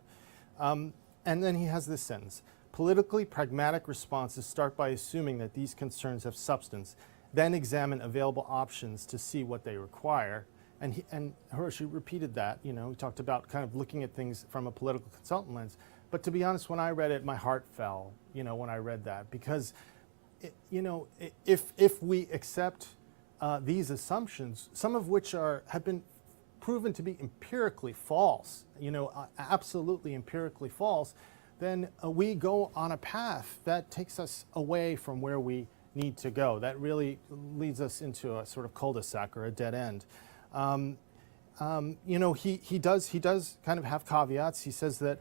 And then he has this sentence: politically pragmatic responses start by assuming that these concerns have substance, then examine available options to see what they require. And Hiroshi repeated that. He talked about kind of looking at things from a political consultant lens. But to be honest, when I read it, my heart fell. When I read that, because if we accept these assumptions, some of which have been proven to be empirically false, absolutely empirically false, then we go on a path that takes us away from where we need to go. That really leads us into a sort of cul-de-sac or a dead end. He does kind of have caveats. He says that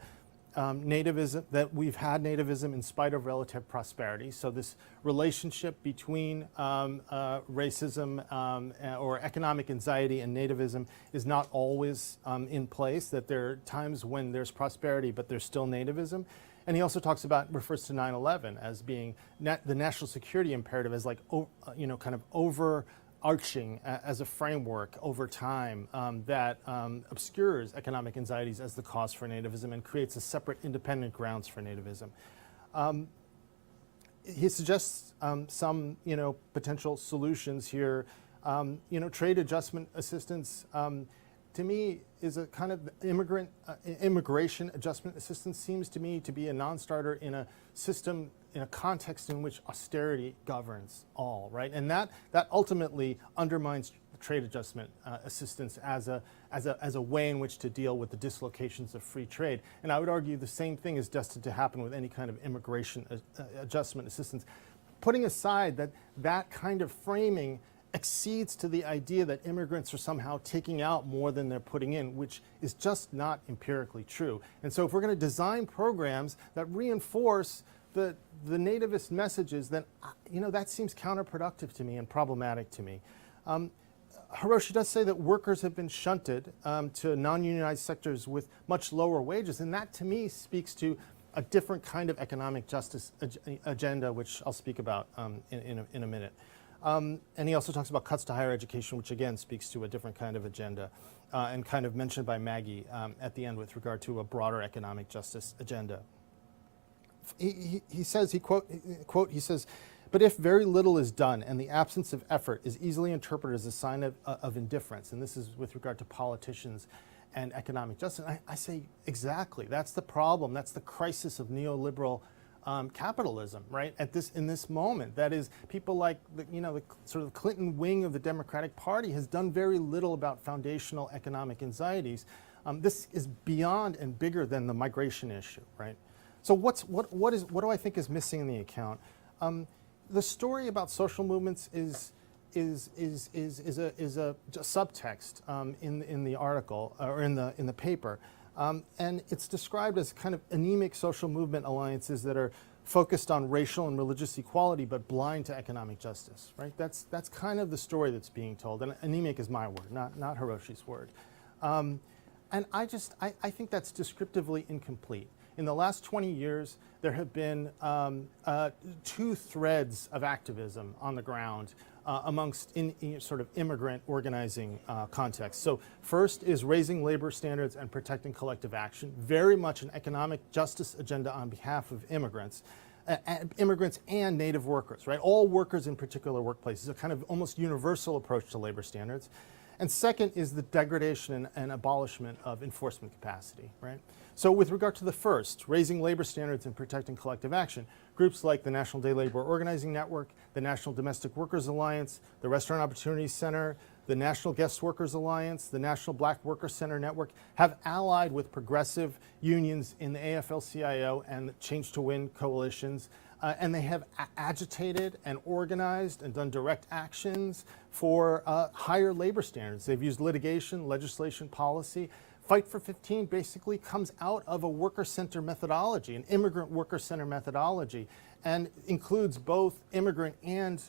nativism, that we've had nativism in spite of relative prosperity. So this relationship between racism or economic anxiety and nativism is not always in place, that there are times when there's prosperity, but there's still nativism. And he also refers to 9/11 as being the national security imperative as like, kind of overarching as a framework over time that obscures economic anxieties as the cause for nativism and creates a separate independent grounds for nativism. He suggests some potential solutions here. Trade adjustment assistance to me is a kind of immigration adjustment assistance seems to me to be a non-starter in a system, in a context in which austerity governs all, right? And that ultimately undermines trade adjustment assistance as a way in which to deal with the dislocations of free trade. And I would argue the same thing is destined to happen with any kind of immigration adjustment assistance. Putting aside that kind of framing accedes to the idea that immigrants are somehow taking out more than they're putting in, which is just not empirically true. And so if we're going to design programs that reinforce the nativist messages, then that seems counterproductive to me and problematic to me. Hiroshi does say that workers have been shunted to non-unionized sectors with much lower wages, and that to me speaks to a different kind of economic justice agenda, which I'll speak about in a minute. And he also talks about cuts to higher education, which again speaks to a different kind of agenda, and kind of mentioned by Maggie at the end with regard to a broader economic justice agenda. He says, he says, but if very little is done and the absence of effort is easily interpreted as a sign of indifference, and this is with regard to politicians and economic justice, I say exactly. That's the problem. That's the crisis of neoliberal capitalism, right? In this moment, that is, people like the sort of Clinton wing of the Democratic Party has done very little about foundational economic anxieties. This is beyond and bigger than the migration issue, right? So what do I think is missing in the account? The story about social movements is a subtext in the article or in the paper, and it's described as kind of anemic social movement alliances that are focused on racial and religious equality but blind to economic justice. Right? That's kind of the story that's being told, and anemic is my word, not Hiroshi's word. And I think that's descriptively incomplete. In the last 20 years, there have been two threads of activism on the ground amongst in sort of immigrant organizing contexts. So first is raising labor standards and protecting collective action, very much an economic justice agenda on behalf of immigrants and native workers, right? All workers in particular workplaces, a kind of almost universal approach to labor standards. And second is the degradation and abolishment of enforcement capacity, right? So with regard to the first, raising labor standards and protecting collective action, groups like the National Day Labor Organizing Network, the National Domestic Workers Alliance, the Restaurant Opportunity Center, the National Guest Workers Alliance, the National Black Workers Center Network have allied with progressive unions in the AFL-CIO and the Change to Win coalitions, and they have agitated and organized and done direct actions for higher labor standards. They've used litigation, legislation, policy. Fight for 15 basically comes out of a worker-center methodology, an immigrant worker-center methodology, and includes both immigrant and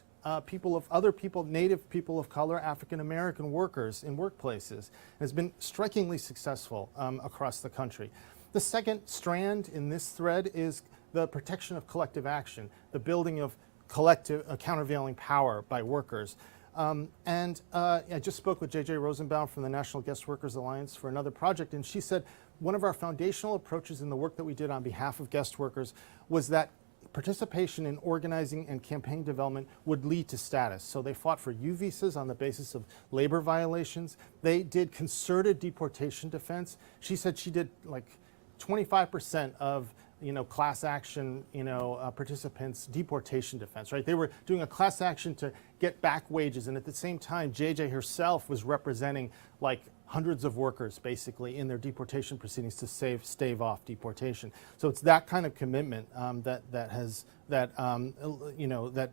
native people of color, African-American workers in workplaces. It has been strikingly successful across the country. The second strand in this thread is the protection of collective action, the building of collective countervailing power by workers. I just spoke with J.J. Rosenbaum from the National Guest Workers Alliance for another project, and she said one of our foundational approaches in the work that we did on behalf of guest workers was that participation in organizing and campaign development would lead to status. So they fought for U visas on the basis of labor violations. They did concerted deportation defense. She said she did like 25% of class action, participants' deportation defense, right? They were doing a class action to get back wages, and at the same time, JJ herself was representing like hundreds of workers, basically, in their deportation proceedings to stave off deportation. So it's that kind of commitment that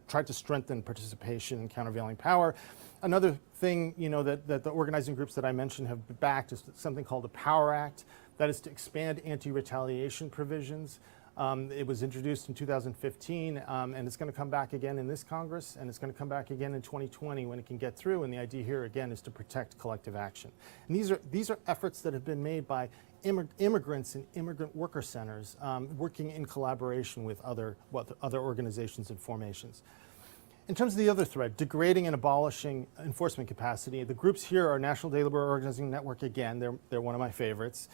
tried to strengthen participation and countervailing power. Another thing, that the organizing groups that I mentioned have backed is something called the Power Act. That is to expand anti-retaliation provisions. It was introduced in 2015, and it's going to come back again in this Congress, and it's going to come back again in 2020 when it can get through. And the idea here, again, is to protect collective action. And these are efforts that have been made by immigrants and immigrant worker centers working in collaboration with other organizations and formations. In terms of the other thread, degrading and abolishing enforcement capacity, the groups here are National Day Labor Organizing Network again. They're one of my favorites.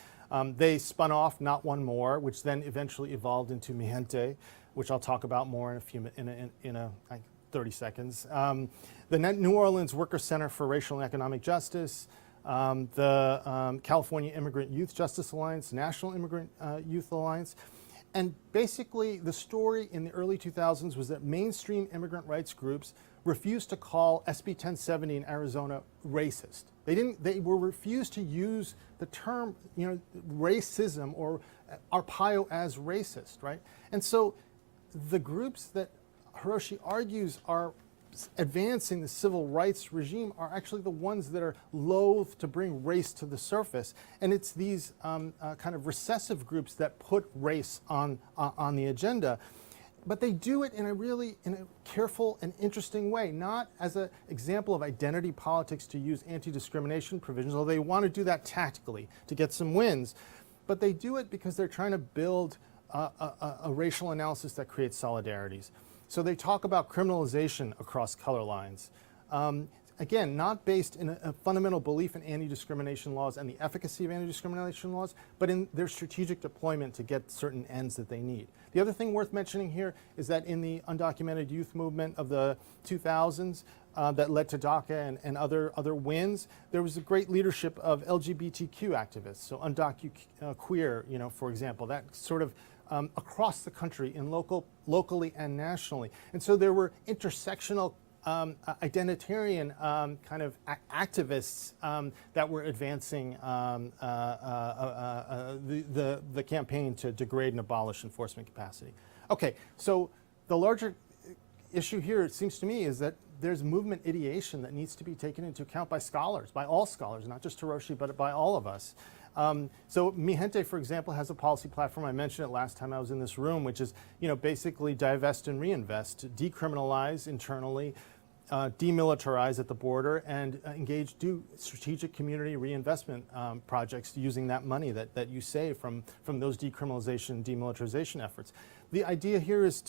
They spun off Not One More, which then eventually evolved into Mi Gente, which I'll talk about more in 30 seconds. The New Orleans Worker Center for Racial and Economic Justice, the California Immigrant Youth Justice Alliance, National Immigrant Youth Alliance. And basically, the story in the early 2000s was that mainstream immigrant rights groups refused to call SB 1070 in Arizona racist. They were refused to use the term, racism or Arpaio as racist, right? And so the groups that Hiroshi argues are advancing the civil rights regime are actually the ones that are loath to bring race to the surface. And it's these kind of recessive groups that put race on the agenda. But they do it in a careful and interesting way, not as an example of identity politics to use anti-discrimination provisions, although they want to do that tactically to get some wins. But they do it because they're trying to build a racial analysis that creates solidarities. So they talk about criminalization across color lines. Again, not based in a fundamental belief in anti-discrimination laws and the efficacy of anti-discrimination laws, but in their strategic deployment to get certain ends that they need. The other thing worth mentioning here is that in the undocumented youth movement of the 2000s that led to DACA and other wins, there was a great leadership of LGBTQ activists, so queer, for example, that sort of across the country in locally and nationally. And so there were intersectional identitarian kind of activists that were advancing the campaign to degrade and abolish enforcement capacity. Okay, so the larger issue here, it seems to me, is that there's movement ideation that needs to be taken into account by scholars, by all scholars, not just Hiroshi, but by all of us. So Mi Gente, for example, has a policy platform. I mentioned it last time I was in this room, which is, basically divest and reinvest, decriminalize internally, demilitarize at the border, and do strategic community reinvestment projects using that money that you save from those decriminalization and demilitarization efforts. The idea here is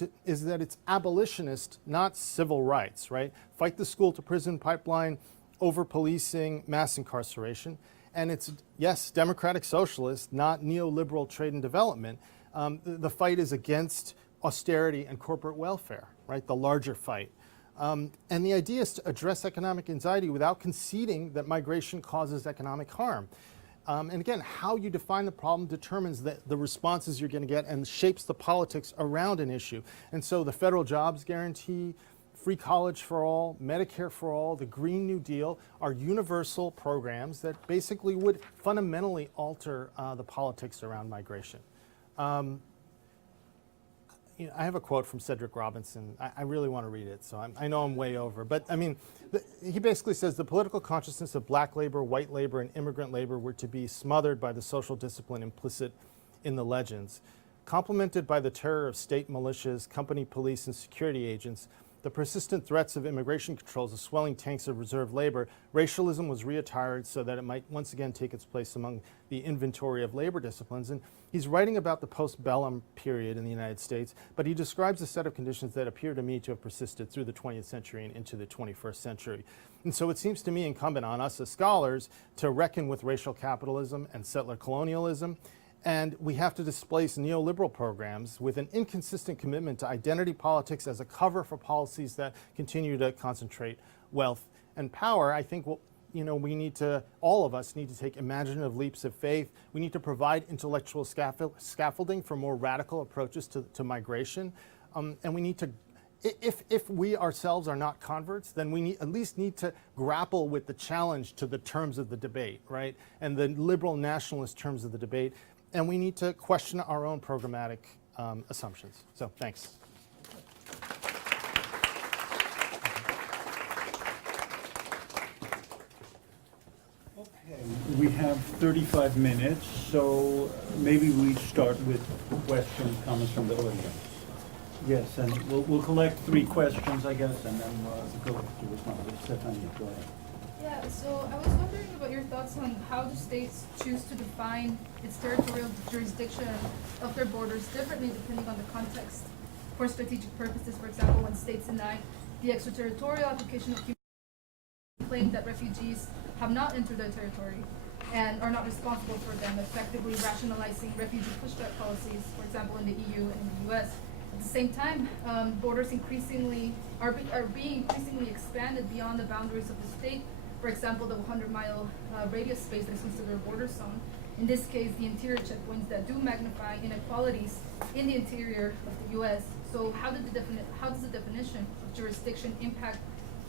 that it's abolitionist, not civil rights, right? Fight the school to prison pipeline, over-policing, mass incarceration. And it's, yes, democratic socialist, not neoliberal trade and development. The fight is against austerity and corporate welfare, right? The larger fight. And the idea is to address economic anxiety without conceding that migration causes economic harm. And again, how you define the problem determines the responses you're going to get and shapes the politics around an issue. And so the federal jobs guarantee, free college for all, Medicare for all, the Green New Deal are universal programs that basically would fundamentally alter the politics around migration. I have a quote from Cedric Robinson. I really want to read it, so I know I'm way over. But I mean, he basically says the political consciousness of black labor, white labor, and immigrant labor were to be smothered by the social discipline implicit in the legends. Complemented by the terror of state militias, company police, and security agents, the persistent threats of immigration controls, the swelling tanks of reserve labor, racialism was reattired so that it might once again take its place among the inventory of labor disciplines. And he's writing about the post-bellum period in the United States, but he describes a set of conditions that appear to me to have persisted through the 20th century and into the 21st century. And so it seems to me incumbent on us as scholars to reckon with racial capitalism and settler colonialism. And we have to displace neoliberal programs with an inconsistent commitment to identity politics as a cover for policies that continue to concentrate wealth and power. I think we need to, all of us need to take imaginative leaps of faith. We need to provide intellectual scaffolding for more radical approaches to migration. And we need to, if we ourselves are not converts, then we at least need to grapple with the challenge to the terms of the debate, right? And the liberal nationalist terms of the debate. And we need to question our own programmatic assumptions. So thanks. Okay, we have 35 minutes, so maybe we start with questions, comments from the audience. Yes, and we'll collect 3 questions, I guess, and then we'll go to respond. Stephanie, go ahead. Yeah, so I was wondering about your thoughts on how do states choose to define its territorial jurisdiction of their borders differently depending on the context. For strategic purposes, for example, when states deny the extraterritorial application of human rights, claim that refugees have not entered their territory and are not responsible for them, effectively rationalizing refugee pushback policies, for example, in the EU and in the US. At the same time, borders are being increasingly expanded beyond the boundaries of the state. For example, the 100-mile radius space that's considered a border zone. In this case, the interior checkpoints that do magnify inequalities in the interior of the U.S. So how does the definition of jurisdiction impact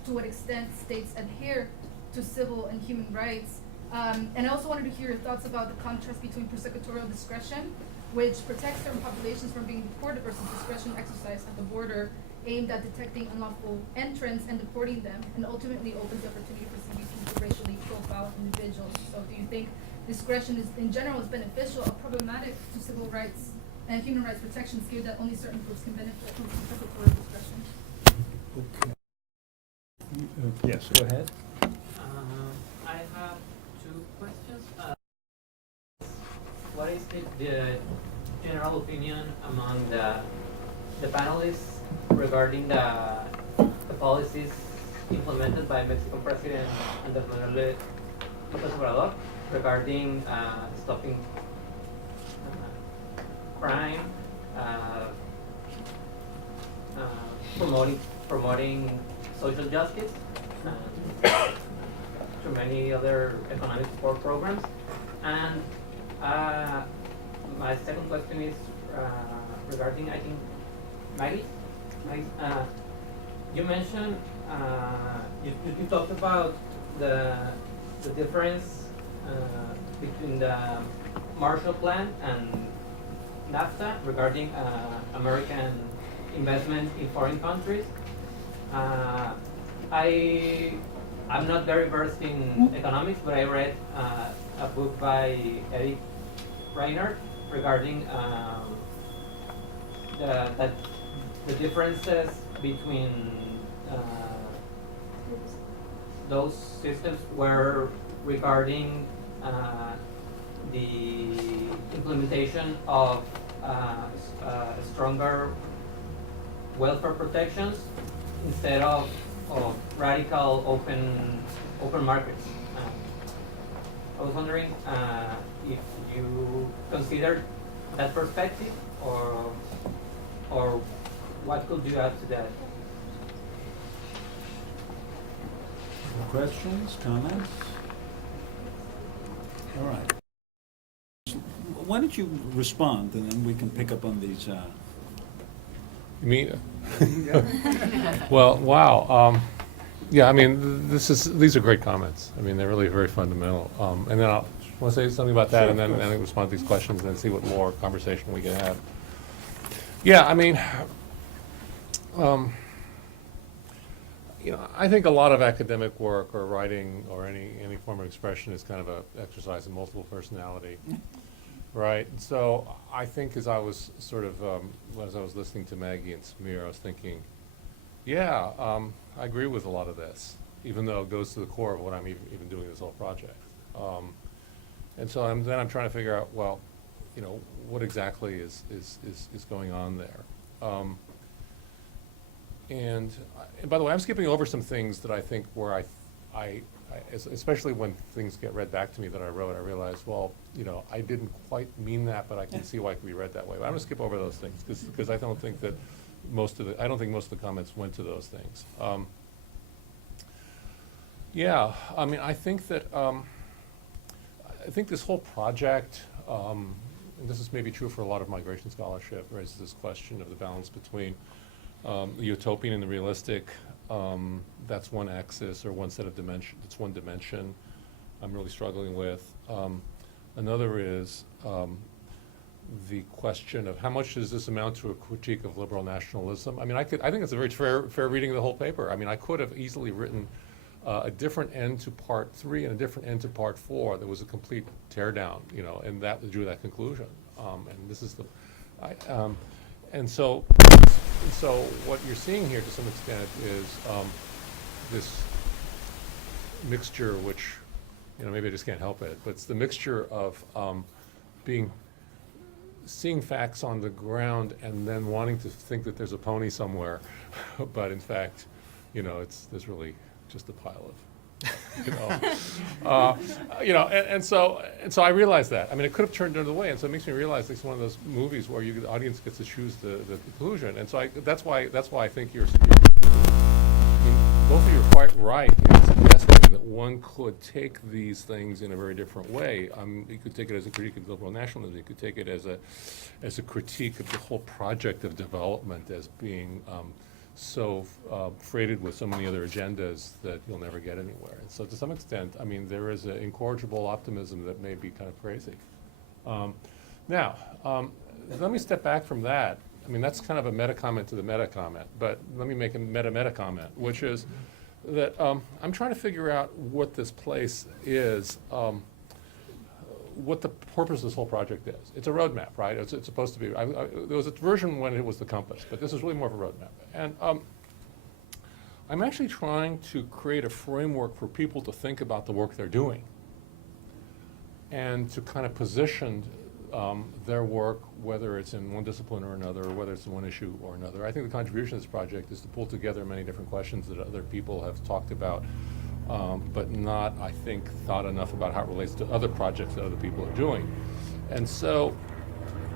to what extent states adhere to civil and human rights? And I also wanted to hear your thoughts about the contrast between prosecutorial discretion, which protects certain populations from being deported, versus discretion exercised at the border aimed at detecting unlawful entrants and deporting them, and ultimately opens the opportunity for CBP to racially profile individuals. So do you think discretion in general is beneficial or problematic to civil rights and human rights protections, given that only certain groups can benefit from prosecutorial discretion? Okay. Yes, go ahead. I have 2 questions. What is the general opinion among the the panelists regarding the policies implemented by Mexican President Andrés Manuel López Obrador regarding stopping crime, promoting social justice, to many other economic support programs. And my second question is regarding, I think, Maggie. You mentioned, you talked about the difference between the Marshall Plan and NAFTA regarding American investment in foreign countries. I'm not very versed in economics, but I read a book by Eric Reiner regarding the differences between those systems were regarding the implementation of stronger welfare protections instead of radical open markets. I was wondering if you considered that perspective, or what could you add to that? Questions, comments? All right. Why don't you respond, and then we can pick up on these. You mean? Well, wow. Yeah, I mean, these are great comments. I mean, they're really very fundamental. And then I'll want to say something about that, Sure, and then of course. respond to these questions, and then see what more conversation we can have. Yeah, I mean, I think a lot of academic work or writing or any form of expression is kind of an exercise in multiple personality, right? So I think as I was sort of, as I was listening to Maggie and Samir, I was thinking, yeah, I agree with a lot of this, even though it goes to the core of what I'm even doing this whole project. And so then I'm trying to figure out, well, what exactly is going on there. And by the way, I'm skipping over some things that I think where especially when things get read back to me that I wrote, I realize, well, I didn't quite mean that, but I can see why it could be read that way. But I'm going to skip over those things because I don't think that most of the comments went to those things. Yeah, I mean, I think that I think this whole project, and this is maybe true for a lot of migration scholarship, raises this question of the balance between the utopian and the realistic. That's one axis or one set of dimension. That's one dimension I'm really struggling with. Another is the question of how much does this amount to a critique of liberal nationalism? I mean, I think it's a very fair reading of the whole paper. I mean, I could have easily written a different end to part 3 and a different end to part 4 that was a complete teardown, and that drew that conclusion. And this is and so what you're seeing here to some extent is this mixture, which, maybe I just can't help it, but it's the mixture of seeing facts on the ground and then wanting to think that there's a pony somewhere, but in fact, there's really just a pile of, and so I realized that. I mean, it could have turned another way, and so it makes me realize it's one of those movies where the audience gets to choose the conclusion, and so that's why I think both of you are quite right in suggesting that one could take these things in a very different way. You could take it as a critique of liberal nationalism. You could take it as a critique of the whole project of development as being so freighted with so many other agendas that you'll never get anywhere. And so to some extent, I mean, there is an incorrigible optimism that may be kind of crazy. Now, let me step back from that. I mean, that's kind of a meta comment to the meta comment, but let me make a meta comment, which is that I'm trying to figure out what this place is, what the purpose of this whole project is. It's a roadmap, right? It's supposed to be. There was a version when it was the compass, but this is really more of a roadmap. And I'm actually trying to create a framework for people to think about the work they're doing and to kind of position their work, whether it's in one discipline or another, or whether it's in one issue or another. I think the contribution of this project is to pull together many different questions that other people have talked about, but not, I think, thought enough about how it relates to other projects that other people are doing. And so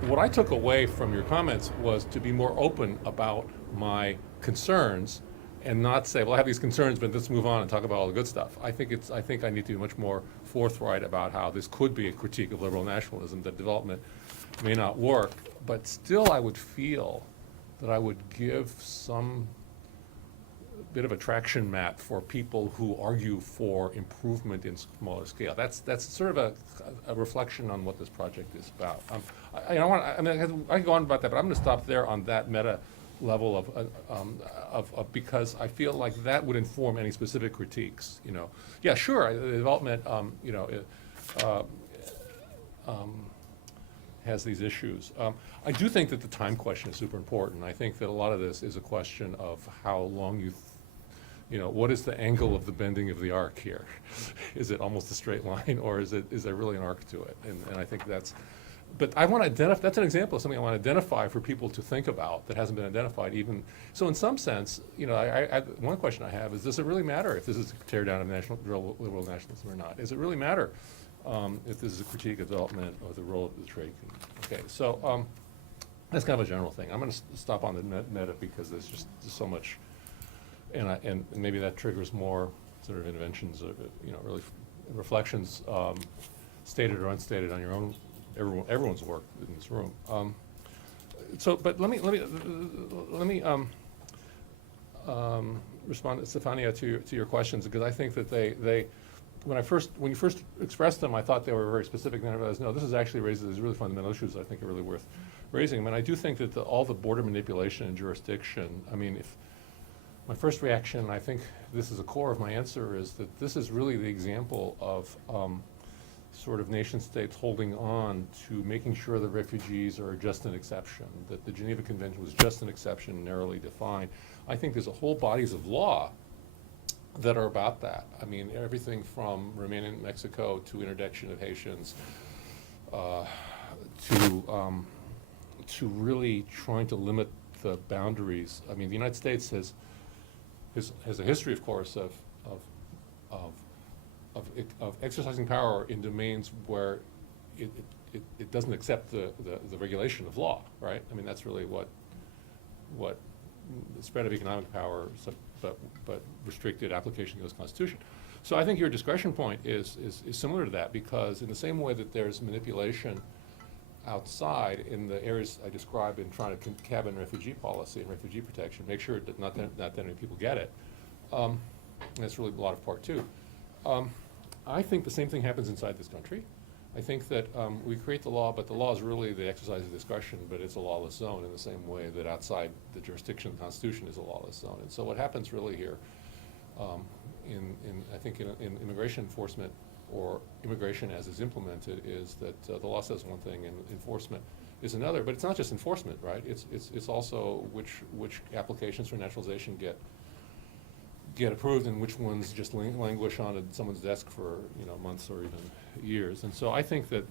what I took away from your comments was to be more open about my concerns and not say, well, I have these concerns, but let's move on and talk about all the good stuff. I think I need to be much more forthright about how this could be a critique of liberal nationalism, that development may not work, but still I would feel that I would give some bit of a traction mat for people who argue for improvement in smaller scale. That's sort of a reflection on what this project is about. I can go on about that, but I'm going to stop there on that meta level of because I feel like that would inform any specific critiques. You know, yeah, sure, the development, has these issues. I do think that the time question is super important. I think that a lot of this is a question of how long what is the angle of the bending of the arc here? Is it almost a straight line, or is there really an arc to it? And I think that's, but I want to identify, that's an example of something I want to identify for people to think about that hasn't been identified even. So in some sense, one question I have is, does it really matter if this is a tear down of liberal nationalism or not? Does it really matter if this is a critique of development or the role of the trade? Okay, so that's kind of a general thing. I'm going to stop on the meta because there's just so much. And maybe that triggers more sort of interventions, really reflections, stated or unstated on your own, everyone's work in this room. But let me respond, Stefania, to your questions, because I think that when you first expressed them, I thought they were very specific. Then I realized, no, this is actually raises these really fundamental issues that I think are really worth raising. I mean, I do think that all the border manipulation and jurisdiction. I mean, my first reaction, I think this is a core of my answer, is that this is really the example of sort of nation states holding on to making sure that refugees are just an exception, that the Geneva Convention was just an exception, narrowly defined. I think there's a whole bodies of law that are about that. I mean, everything from remaining in Mexico to interdiction of Haitians to really trying to limit the boundaries. I mean, the United States has a history, of course, of exercising power in domains where it doesn't accept the regulation of law, right? I mean, that's really what the spread of economic power, but restricted application of the Constitution. So I think your discretion point is similar to that, because in the same way that there's manipulation outside in the areas I described in trying to cabin refugee policy and refugee protection, make sure that not that many people get it. And that's really a lot of part two. I think the same thing happens inside this country. I think that we create the law, but the law is really the exercise of discretion, but it's a lawless zone in the same way that outside the jurisdiction of the Constitution is a lawless zone. And so what happens really here, I think in immigration enforcement, or immigration as is implemented, is that the law says one thing and enforcement is another. But it's not just enforcement, right? It's also which applications for naturalization get approved and which ones just languish on someone's desk for months or even years. And so I think that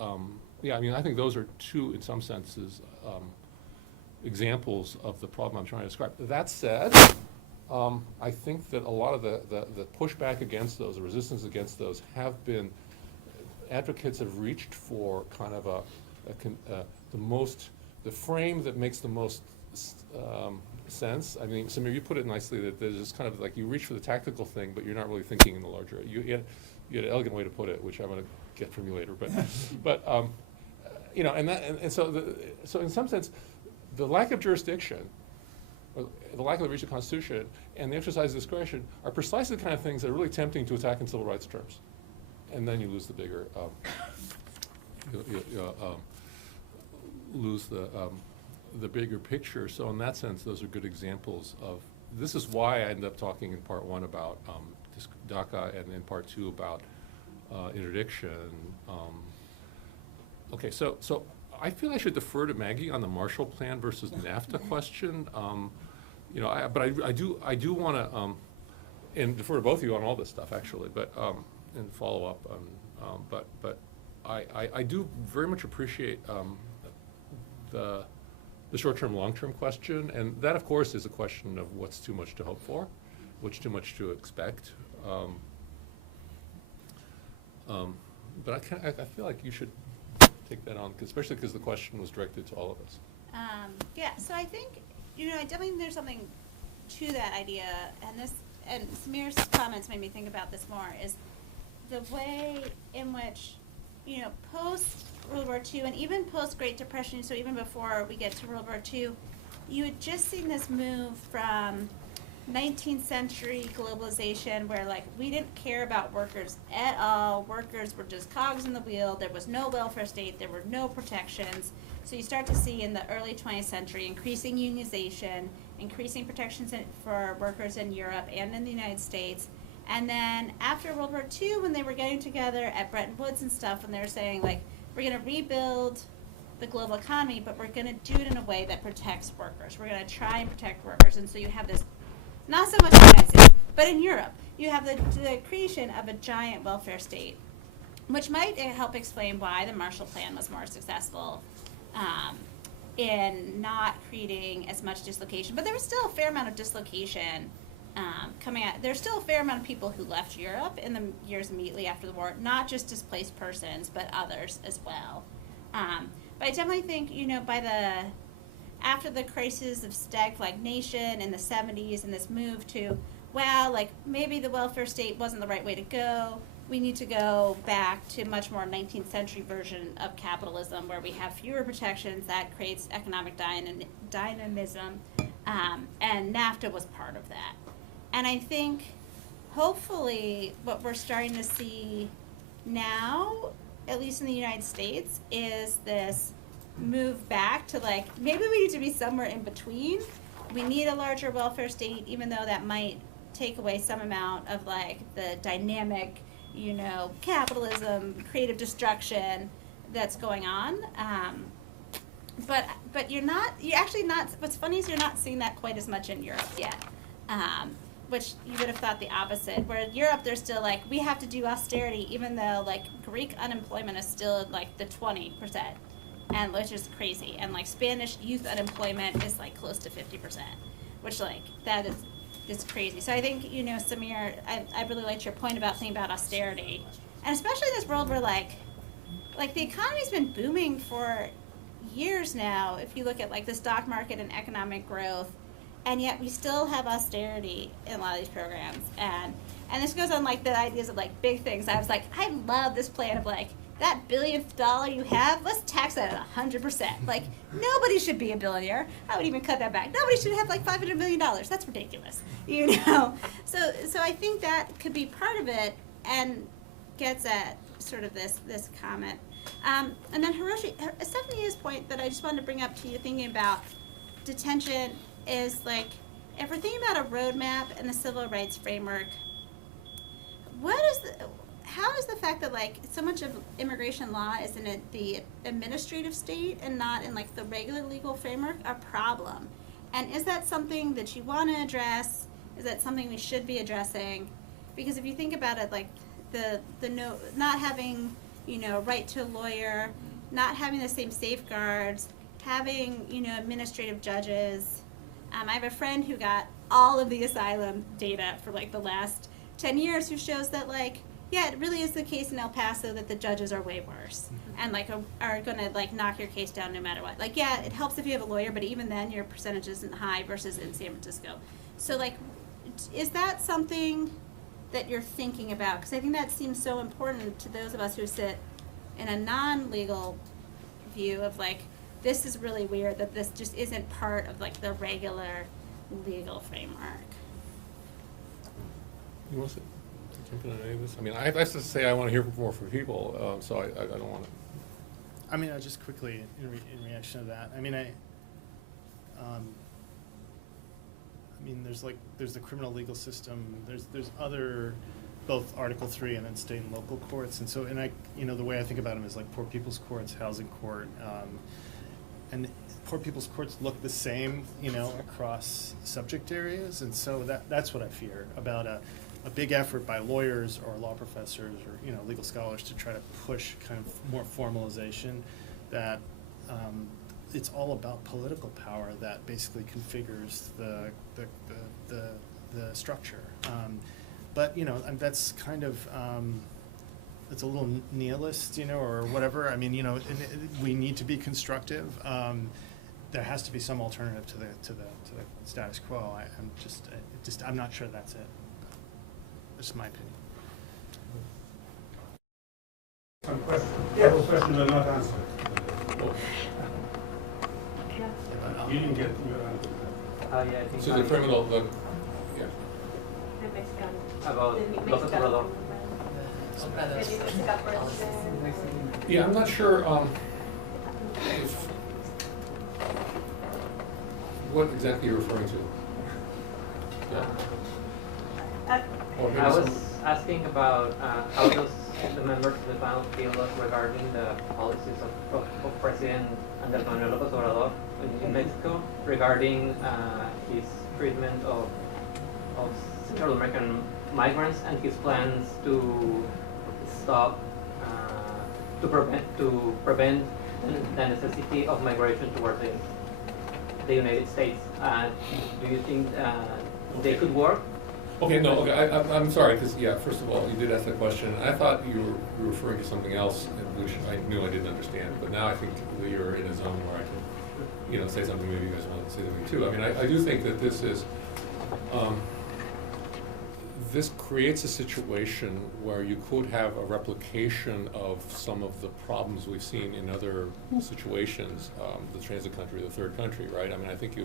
I think those are two, in some senses, examples of the problem I'm trying to describe. That said, I think that a lot of the pushback against those, the resistance against those, have been, advocates have reached for kind of the frame that makes the most sense. I mean, Samir, you put it nicely that there's just kind of like you reach for the tactical thing, but you're not really thinking in the larger. You had an elegant way to put it, which I'm going to get from you later. But so in some sense, the lack of jurisdiction, or the lack of reach of the Constitution, and the exercise of discretion are precisely the kind of things that are really tempting to attack in civil rights terms, and then you lose the bigger, the bigger picture. So in that sense, those are good examples of. This is why I ended up talking in part one about DACA, and in part two about interdiction. Okay, so I feel I should defer to Maggie on the Marshall Plan versus NAFTA question. But I do want to, and defer to both of you on all this stuff actually, but and follow up. I do very much appreciate the short-term, long-term question, and that, of course, is a question of what's too much to hope for, what's too much to expect. But I feel like you should take that on, especially because the question was directed to all of us. Yeah, so I think, I definitely think there's something to that idea, and Samir's comments made me think about this more, is the way in which, post World War II and even post Great Depression, so even before we get to World War II, you had just seen this move from 19th century globalization where we didn't care about workers at all. Workers were just cogs in the wheel. There was no welfare state. There were no protections. So you start to see in the early 20th century increasing unionization, increasing protections for workers in Europe and in the United States. And then after World War II, when they were getting together at Bretton Woods and stuff, and they were saying, we're going to rebuild the global economy, but we're going to do it in a way that protects workers. We're going to try and protect workers. And so you have this, not so much in the United States, but in Europe, you have the creation of a giant welfare state, which might help explain why the Marshall Plan was more successful in not creating as much dislocation. But there was still a fair amount of dislocation coming out. There's still a fair amount of people who left Europe in the years immediately after the war, not just displaced persons, but others as well. But I definitely think, after the crisis of stagflation in the 70s and this move to, maybe the welfare state wasn't the right way to go. We need to go back to much more 19th century version of capitalism where we have fewer protections that creates economic dynamism, and NAFTA was part of that. And I think, hopefully, what we're starting to see now, at least in the United States, is this move back to maybe we need to be somewhere in between. We need a larger welfare state, even though that might take away some amount of the dynamic, capitalism, creative destruction that's going on. But what's funny is you're not seeing that quite as much in Europe yet. Which you would have thought the opposite. Where in Europe, they're still we have to do austerity, even though Greek unemployment is still the 20%. And which is crazy, and Spanish youth unemployment is close to 50%, which that is crazy. So I think Samir, I really liked your point about thinking about austerity, and especially in this world where the economy's been booming for years now. If you look at the stock market and economic growth, and yet we still have austerity in a lot of these programs, and this goes on the ideas of big things. I was I love this plan of that billionth dollar you have, let's tax that at 100%. Nobody should be a billionaire. I would even cut that back. Nobody should have $500 million. That's ridiculous, So I think that could be part of it, and gets at sort of this comment. And then Hiroshi, Stephanie's point that I just wanted to bring up to you, thinking about detention, is if we're thinking about a roadmap and the civil rights framework, how is the fact that so much of immigration law is in the administrative state and not in the regular legal framework a problem? And is that something that you want to address? Is that something we should be addressing? Because if you think about it, the not having right to a lawyer, not having the same safeguards, having administrative judges. I have a friend who got all of the asylum data for the last 10 years, who shows that yeah, it really is the case in El Paso that the judges are way worse, and are gonna knock your case down no matter what. Yeah, it helps if you have a lawyer, but even then your percentage isn't high versus in San Francisco. So is that something that you're thinking about? Because I think that seems so important to those of us who sit in a non-legal view of this is really weird that this just isn't part of the regular legal framework. You want to jump in on any of this? I mean, I have to say I want to hear more from people, so I don't want to. I mean, just quickly in reaction to that. I mean, there's the criminal legal system. There's other, both Article 3 and then state and local courts. And so, the way I think about them is poor people's courts, housing court, and poor people's courts look the same, across subject areas. And so that's what I fear about a big effort by lawyers or law professors or legal scholars to try to push kind of more formalization that it's all about political power that basically configures the structure. But that's kind of it's a little nihilist, or whatever. I mean, we need to be constructive. There has to be some alternative to the status quo. I'm not sure that's it. That's my opinion. Some questions. Yeah. Those questions are not answered. You didn't get your answer. Yeah, I think So the criminal, yeah. about López Obrador. Yeah, I'm not sure what exactly you're referring to. Yeah. Or maybe I was some- asking about how does the members of the panel feel regarding the policies of President Andrés Manuel López Obrador in Mexico regarding his treatment of Central American migrants and his plans to stop to prevent the necessity of migration towards the United States. Do you think they could work? Okay, no, okay, I'm sorry, because, first of all, you did ask that question. I thought you were referring to something else, which I knew I didn't understand, but now I think that you're in a zone where I can, say something maybe you guys want to say something too. I mean, I do think that this is, this creates a situation where you could have a replication of some of the problems we've seen in other situations, the transit country, the third country, right? I mean, I think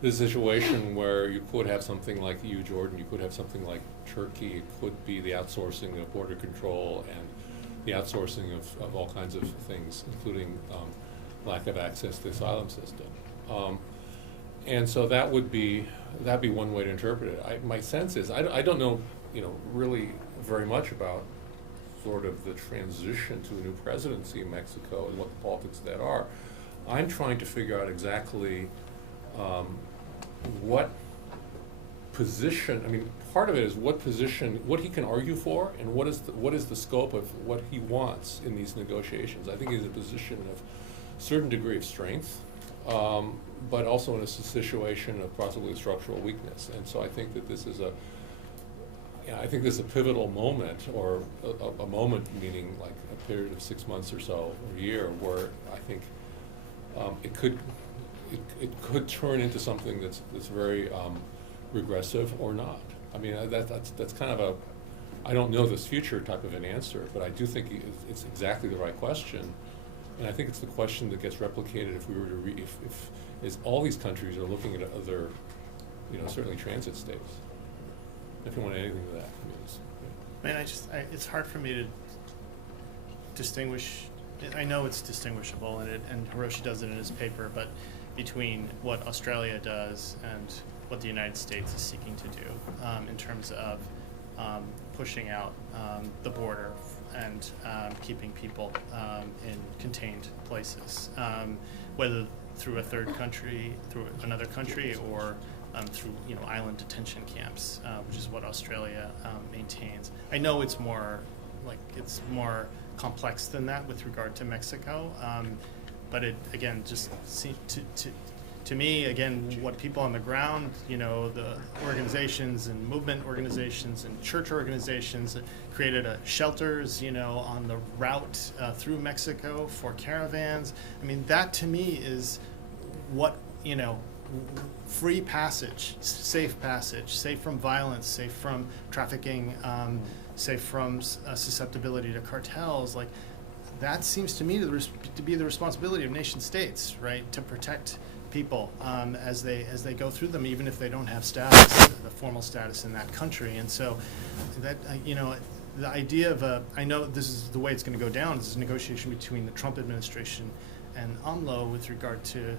this situation where you could have something like EU Jordan, you could have something like Turkey, it could be the outsourcing of border control and the outsourcing of all kinds of things, including lack of access to the asylum system. And so that'd be one way to interpret it. My sense is, I don't know, really very much about sort of the transition to a new presidency in Mexico and what the politics of that are. I'm trying to figure out exactly what position, part of it is what position, what he can argue for, and what is the scope of what he wants in these negotiations. I think he's in a position of certain degree of strength, but also in a situation of possibly structural weakness. And so I think that this is a pivotal moment, or a moment meaning like a period of 6 months or so, or a year, where I think it could turn into something that's very regressive or not. I mean, that's kind of I don't know this future type of an answer, but I do think it's exactly the right question. And I think it's the question that gets replicated if we were to if all these countries are looking at other, certainly transit states. If you want anything to that. It's hard for me to distinguish. I know it's distinguishable, and Hiroshi does it in his paper, but between what Australia does and what the United States is seeking to do in terms of pushing out the border and keeping people in contained places, whether through a third country, through another country, or through island detention camps, which is what Australia maintains. I know it's more complex than that with regard to Mexico, but it again just to me, again, what people on the ground, the organizations and movement organizations and church organizations created shelters, on the route through Mexico for caravans. I mean, that to me is what, free passage, safe from violence, safe from trafficking, safe from susceptibility to cartels. Like, that seems to me to be the responsibility of nation states, right, to protect people as they go through them, even if they don't have status, the formal status in that country. And so that the idea of I know this is the way it's going to go down. This is a negotiation between the Trump administration and AMLO with regard to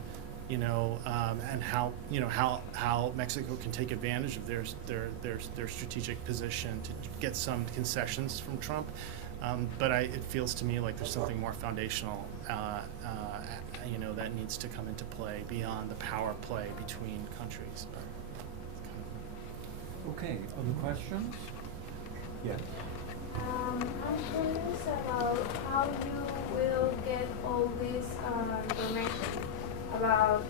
and how Mexico can take advantage of their strategic position to get some concessions from Trump. But it feels to me like there's something more foundational, that needs to come into play beyond the power play between countries. Okay, other questions? Yes. I'm curious about how you will get all this information about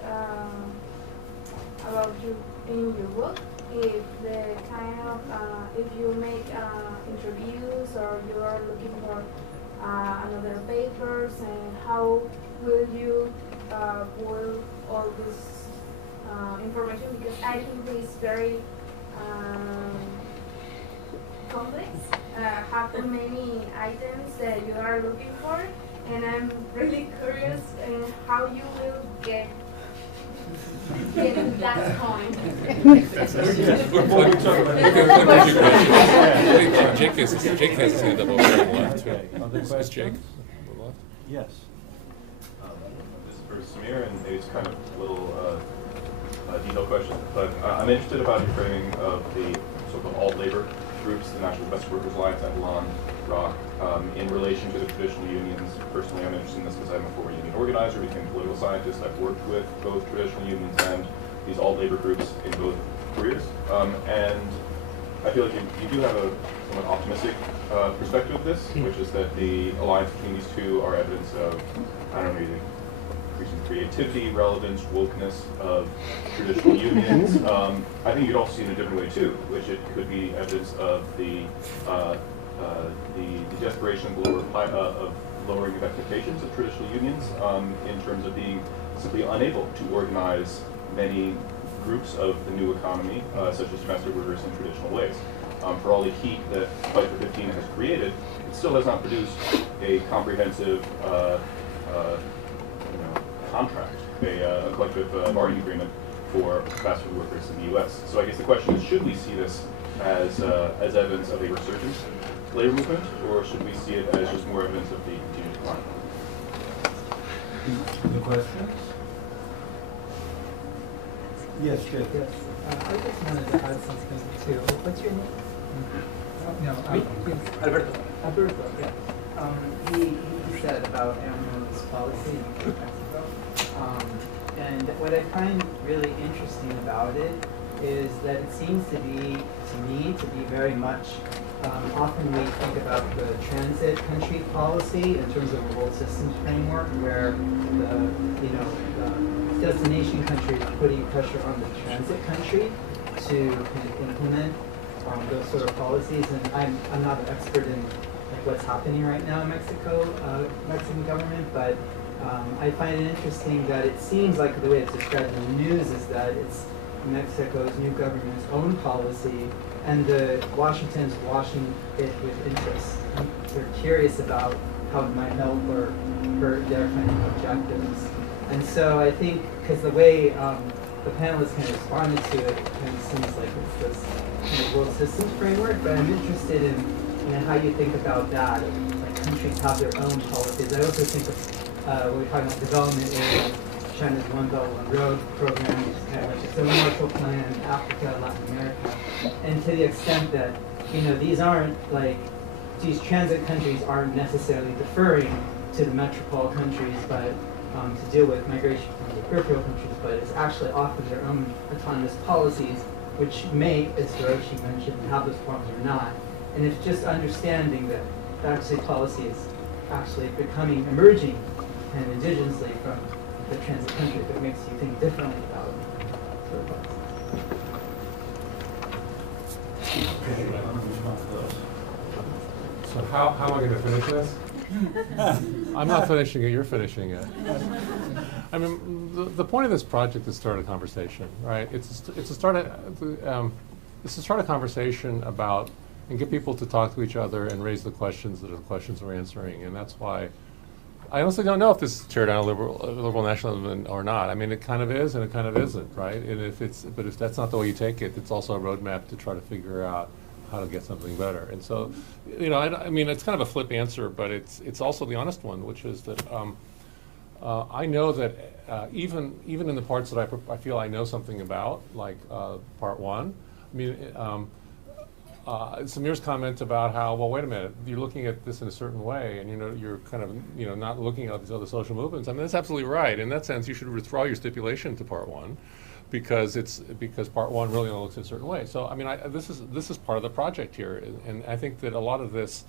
you in your book. If the kind of if you make interviews or you are looking for another papers, and how will you boil all this information, because I think it's very complex, have many items that you are looking for, and I'm really curious in how you will get to that point. Jake has his hand up over on the left. Okay, other Is Jake questions? on the left? Yes. This is for Samir, and maybe it's kind of a little detailed question, but I'm interested about your framing of the so-called alt-labor groups, the National Domestic Workers Alliance, Avalon, ROC, in relation to the traditional unions. Personally, I'm interested in this because I'm a former union organizer, became a political scientist. I've worked with both traditional unions and these alt-labor groups in both careers, and I feel like you do have a somewhat optimistic perspective of this, which is that the alliance between these two are evidence of, I don't know, either increasing creativity, relevance, wokeness of traditional unions. I think you'd also see it in a different way too, which it could be evidence of the desperation of lowering of expectations of traditional unions in terms of being simply unable to organize many groups of the new economy, such as domestic workers, in traditional ways. For all the heat that Fight for 15 has created, it still has not produced a comprehensive contract, a collective bargaining agreement for fast food workers in the U.S. So I guess the question is, should we see this as evidence of a resurgent labor movement, or should we see it as just more evidence of the continued decline? The questions? Yes, Jeff. Yes, I just wanted to add something too. What's your name? No, Alberto. Alberto, yeah. He said about AMLO's policy in Mexico. And what I find really interesting about it is that it seems to be, to me, to be very much, often we think about the transit country policy in terms of a world systems framework where the destination country is putting pressure on the transit country to kind of implement those sort of policies. And I'm not an expert in like what's happening right now in Mexico, Mexican government, but I find it interesting that it seems like the way it's described in the news is that it's Mexico's new government's own policy, and Washington's watching it with interest. They're curious about how it might help or hurt their kind of objectives. And so I think, because the way the panelists kind of responded to it, kind of seems like it's this kind of world systems framework, but I'm interested in how you think about that. Like countries have their own policies. I also think of when we talk about development aid, China's One Belt One Road program, which is kind of like its own Marshall Plan, Africa, Latin America, and to the extent that these aren't like these transit countries aren't necessarily deferring to the metropole countries, but to deal with migration from the peripheral countries, but it's actually often their own autonomous policies, which may, as Hiroshi mentioned, have those problems or not. And it's just understanding that actually policy is actually emerging kind of indigenously from the transit country that makes you think differently about sort of policy. Okay, I'm going to respond to those. So how am I going to finish this? I'm not finishing it, you're finishing it. I mean, the point of this project is to start a conversation, right? It's to start a conversation about, and get people to talk to each other and raise the questions that are the questions we're answering. And that's why I honestly don't know if this is tear down liberal nationalism or not. I mean, it kind of is and it kind of isn't, right? And but if that's not the way you take it, it's also a roadmap to try to figure out how to get something better. And so, I mean, it's kind of a flip answer, but it's also the honest one, which is that I know that even in the parts that I feel I know something about, like part one, I mean, Samir's comment about how, well, wait a minute, you're looking at this in a certain way, and you're kind of not looking at these other social movements. I mean, that's absolutely right. In that sense, you should withdraw your stipulation to part one. because part one really only looks a certain way. So I mean, this is part of the project here, and I think that a lot of this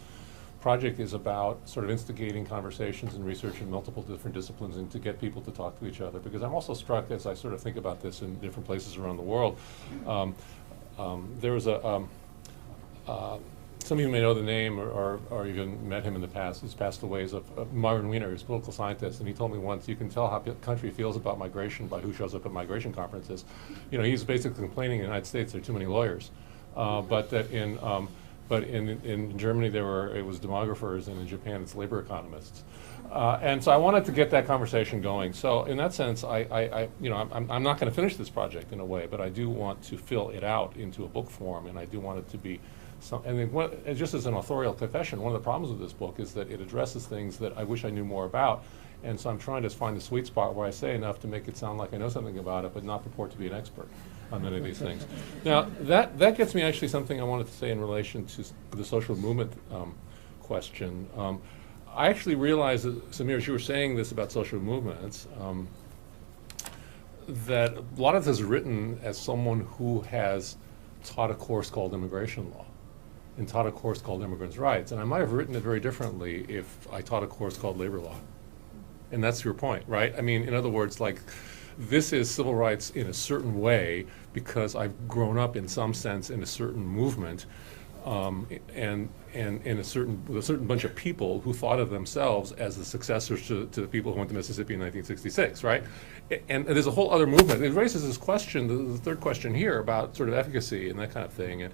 project is about sort of instigating conversations and research in multiple different disciplines and to get people to talk to each other. Because I'm also struck as I sort of think about this in different places around the world. There was some of you may know the name or even met him in the past. He's passed away. Is Myron Weiner, who's a political scientist, and he told me once, you can tell how the country feels about migration by who shows up at migration conferences. You know, he's basically complaining in the United States there are too many lawyers, but that in Germany it was demographers, and in Japan it's labor economists. And so I wanted to get that conversation going. So in that sense, I'm not going to finish this project in a way, but I do want to fill it out into a book form, and I do want it to be and just as an authorial confession, one of the problems with this book is that it addresses things that I wish I knew more about. And so I'm trying to find the sweet spot where I say enough to make it sound like I know something about it, but not purport to be an expert on many of these things. Now, that gets me actually something I wanted to say in relation to the social movement question. I actually realized that, Samir, as you were saying this about social movements, that a lot of this is written as someone who has taught a course called immigration law and taught a course called immigrants' rights. And I might have written it very differently if I taught a course called labor law. And that's your point, right? I mean, in other words, like, this is civil rights in a certain way because I've grown up in some sense in a certain movement and with a certain bunch of people who thought of themselves as the successors to the people who went to Mississippi in 1966, right? And there's a whole other movement. It raises this question, the third question here, about sort of efficacy and that kind of thing. And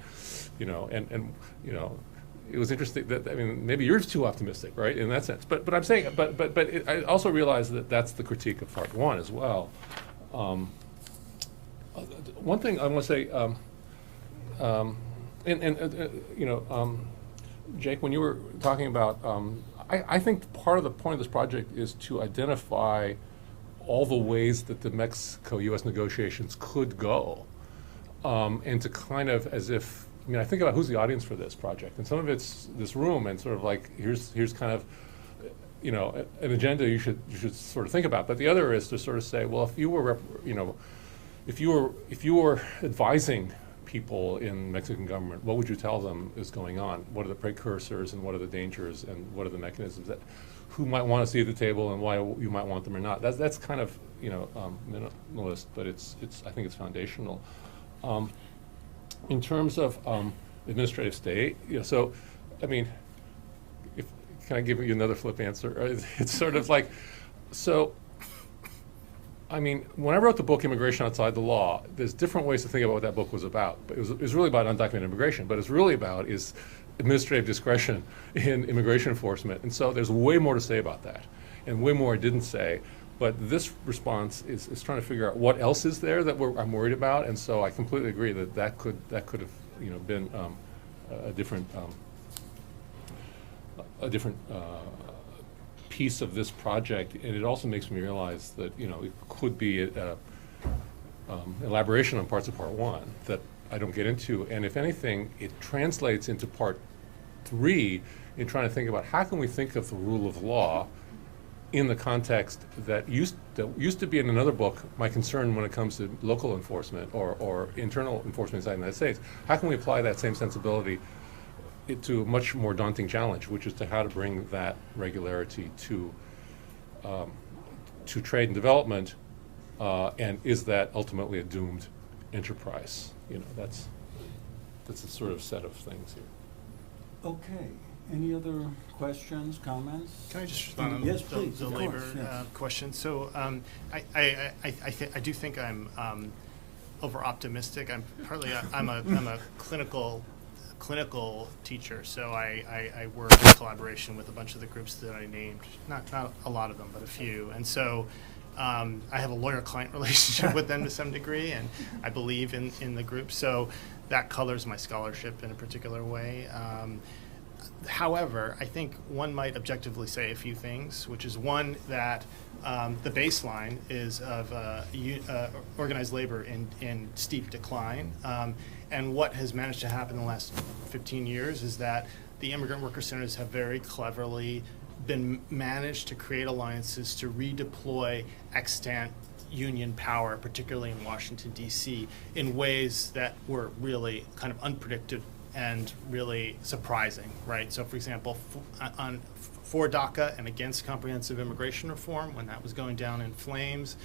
it was interesting that, I mean, maybe you're too optimistic, right, in that sense. But I'm saying, I also realize that that's the critique of part one as well. One thing I want to say, Jake, when you were talking about, I think part of the point of this project is to identify all the ways that the Mexico-U.S. negotiations could go, and to kind of, as if, I mean, I think about who's the audience for this project, and some of it's this room, and sort of like, here's kind of, an agenda you should sort of think about. But the other is to sort of say, well, if you were advising people in Mexican government, what would you tell them is going on? What are the precursors, and what are the dangers, and what are the mechanisms that who might want to see at the table, and why you might want them or not? That's kind of minimalist, but I think it's foundational. In terms of administrative state, so I mean, can I give you another flip answer? It's sort of like, so, I mean, when I wrote the book Immigration Outside the Law, there's different ways to think about what that book was about. But it was really about undocumented immigration, but it's really about is administrative discretion in immigration enforcement. And so there's way more to say about that, and way more I didn't say. But this response is trying to figure out what else is there that I'm worried about, and so I completely agree that could have been a different piece of this project, and it also makes me realize that it could be elaboration on parts of part one that I don't get into, and if anything, it translates into part three in trying to think about how can we think of the rule of law in the context that used to be in another book, my concern when it comes to local enforcement or internal enforcement inside the United States. How can we apply that same sensibility to a much more daunting challenge, which is to how to bring that regularity to trade and development, and is that ultimately a doomed enterprise? That's a sort of set of things here. Okay. Any other questions, comments? Can I just respond on yes, please, the labor question? So I do think I'm over optimistic. I'm a clinical teacher, so I work in collaboration with a bunch of the groups that I named, not a lot of them, but a few. And so I have a lawyer-client relationship with them to some degree, and I believe in the group. So that colors my scholarship in a particular way. However, I think one might objectively say a few things, which is one, that the baseline is of organized labor in steep decline. And what has managed to happen in the last 15 years is that the immigrant worker centers have very cleverly been managed to create alliances to redeploy extant union power, particularly in Washington, D.C., in ways that were really kind of unpredicted and really surprising, right? So, for example, for DACA and against comprehensive immigration reform, when that was going down in flames,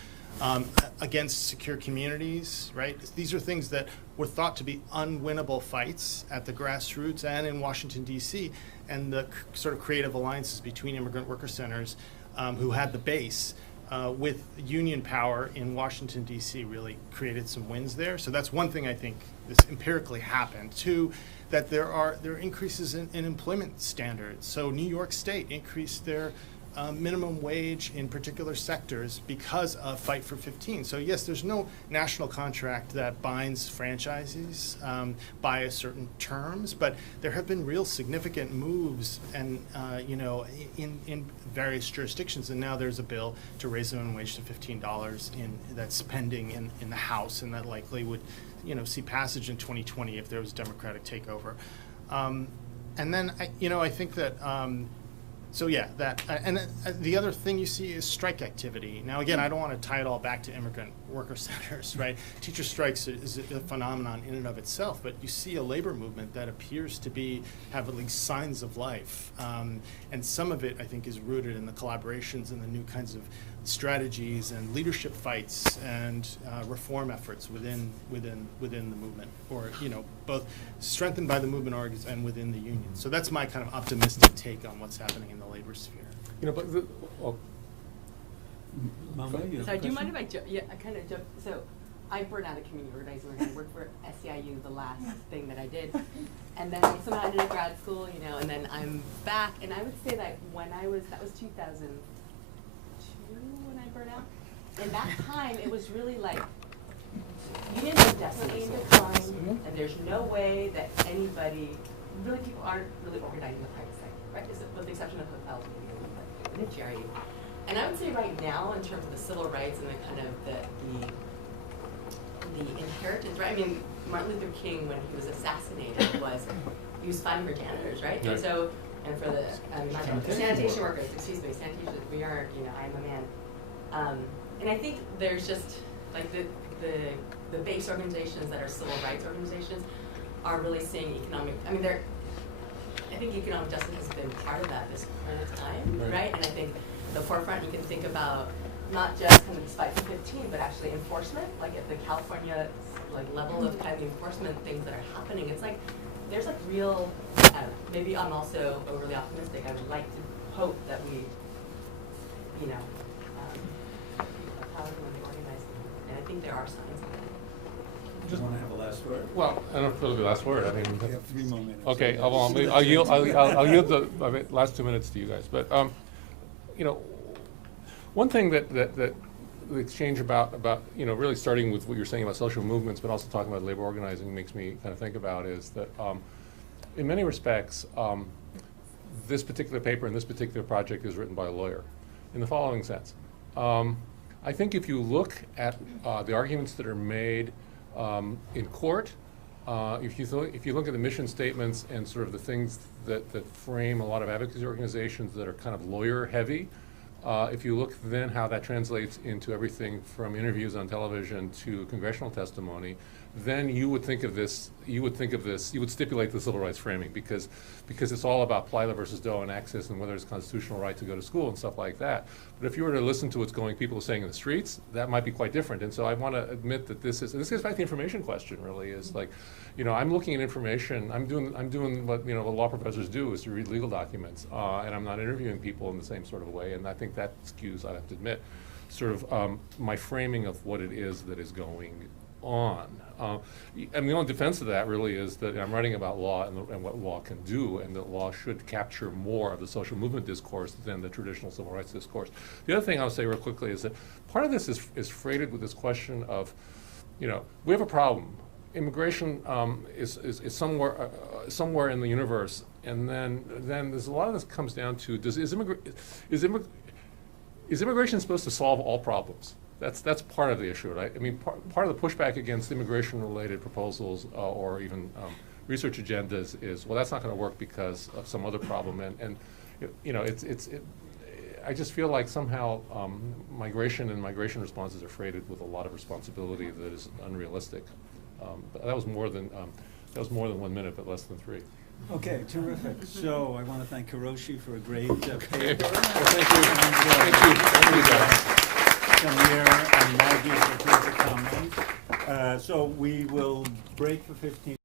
against secure communities, right? These are things that were thought to be unwinnable fights at the grassroots and in Washington, D.C., and the sort of creative alliances between immigrant worker centers who had the base with union power in Washington, D.C. really created some wins there. So that's one thing I think this empirically happened. Two, that there are increases in employment standards. So New York State increased their minimum wage in particular sectors because of Fight for 15. So yes, there's no national contract that binds franchisees by a certain terms, but there have been real significant moves and in various jurisdictions, and now there's a bill to raise the minimum wage to $15 that's pending in the House, and that likely would see passage in 2020 if there was Democratic takeover. And then I think that so yeah, the other thing you see is strike activity. Now again, I don't want to tie it all back to immigrant worker centers, right? Teacher strikes is a phenomenon in and of itself, but you see a labor movement that appears to have at least signs of life, and some of it I think is rooted in the collaborations and the new kinds of strategies and leadership fights and reform efforts within the movement, or both strengthened by the movement orgs and within the union. So that's my kind of optimistic take on what's happening in the labor sphere. Sorry, do you mind if I jump? Yeah, I kind of jump. So I burned out of community organizing. I worked for SEIU, the last thing that I did, and then somehow I ended up grad school, and then I'm back. And I would say that that was 2002 when I burned out. In that time, it was really like unions are definitely in decline, and there's no way that people aren't really organizing the private sector, right? With the exception of hotels, maybe, like GRE. And I would say right now, in terms of the civil rights and the kind of the inheritance, right? I mean, Martin Luther King, when he was assassinated, he was fighting for janitors, right? And so, and for the sanitation workers, sanitation, we are, I'm a man. And I think there's just, like, the base organizations that are civil rights organizations are really seeing I think economic justice has been part of that this whole time, right? And I think the forefront, you can think about not just kind of this Fight for 15, but actually enforcement, like at the California level of kind of the enforcement things that are happening. It's like there's like real, maybe I'm also overly optimistic. I would like to hope that we, how everyone organized, and I think there are signs of that. Just want to have a last word. Well, I don't know if it'll be the last word. I mean, we have 3 more minutes. Okay, I'll yield the last 2 minutes to you guys. But one thing that the exchange about really starting with what you're saying about social movements, but also talking about labor organizing, makes me kind of think about is that in many respects, this particular paper and this particular project is written by a lawyer, in the following sense. I think if you look at the arguments that are made in court, if you look at the mission statements and sort of the things that frame a lot of advocacy organizations that are kind of lawyer heavy, if you look then how that translates into everything from interviews on television to congressional testimony, then you would stipulate the civil rights framing because it's all about Plyler versus Doe and access and whether it's constitutional right to go to school and stuff like that. But if you were to listen to what's people are saying in the streets, that might be quite different. And so I want to admit that this gets back to the information question really, is like, I'm looking at information, I'm doing what what law professors do, is to read legal documents, and I'm not interviewing people in the same sort of way, and I think that skews, I have to admit, sort of my framing of what it is that is going on. And the only defense of that really is that I'm writing about law and what law can do, and that law should capture more of the social movement discourse than the traditional civil rights discourse. The other thing I'll say real quickly is that part of this is freighted with this question of, we have a problem. Immigration is somewhere in the universe, and then there's a lot of this comes down to is immigration supposed to solve all problems? That's part of the issue, right? I mean, part of the pushback against immigration-related proposals or even research agendas is, well, that's not going to work because of some other problem, and I just feel like somehow migration and migration responses are freighted with a lot of responsibility that is unrealistic. But that was more than 1 minute, but less than 3. Okay, terrific. So I want to thank Hiroshi for a great Okay. paper. Well, thank you. And, Thank you. Samir and Maggie for terrific comments. So we will break for 15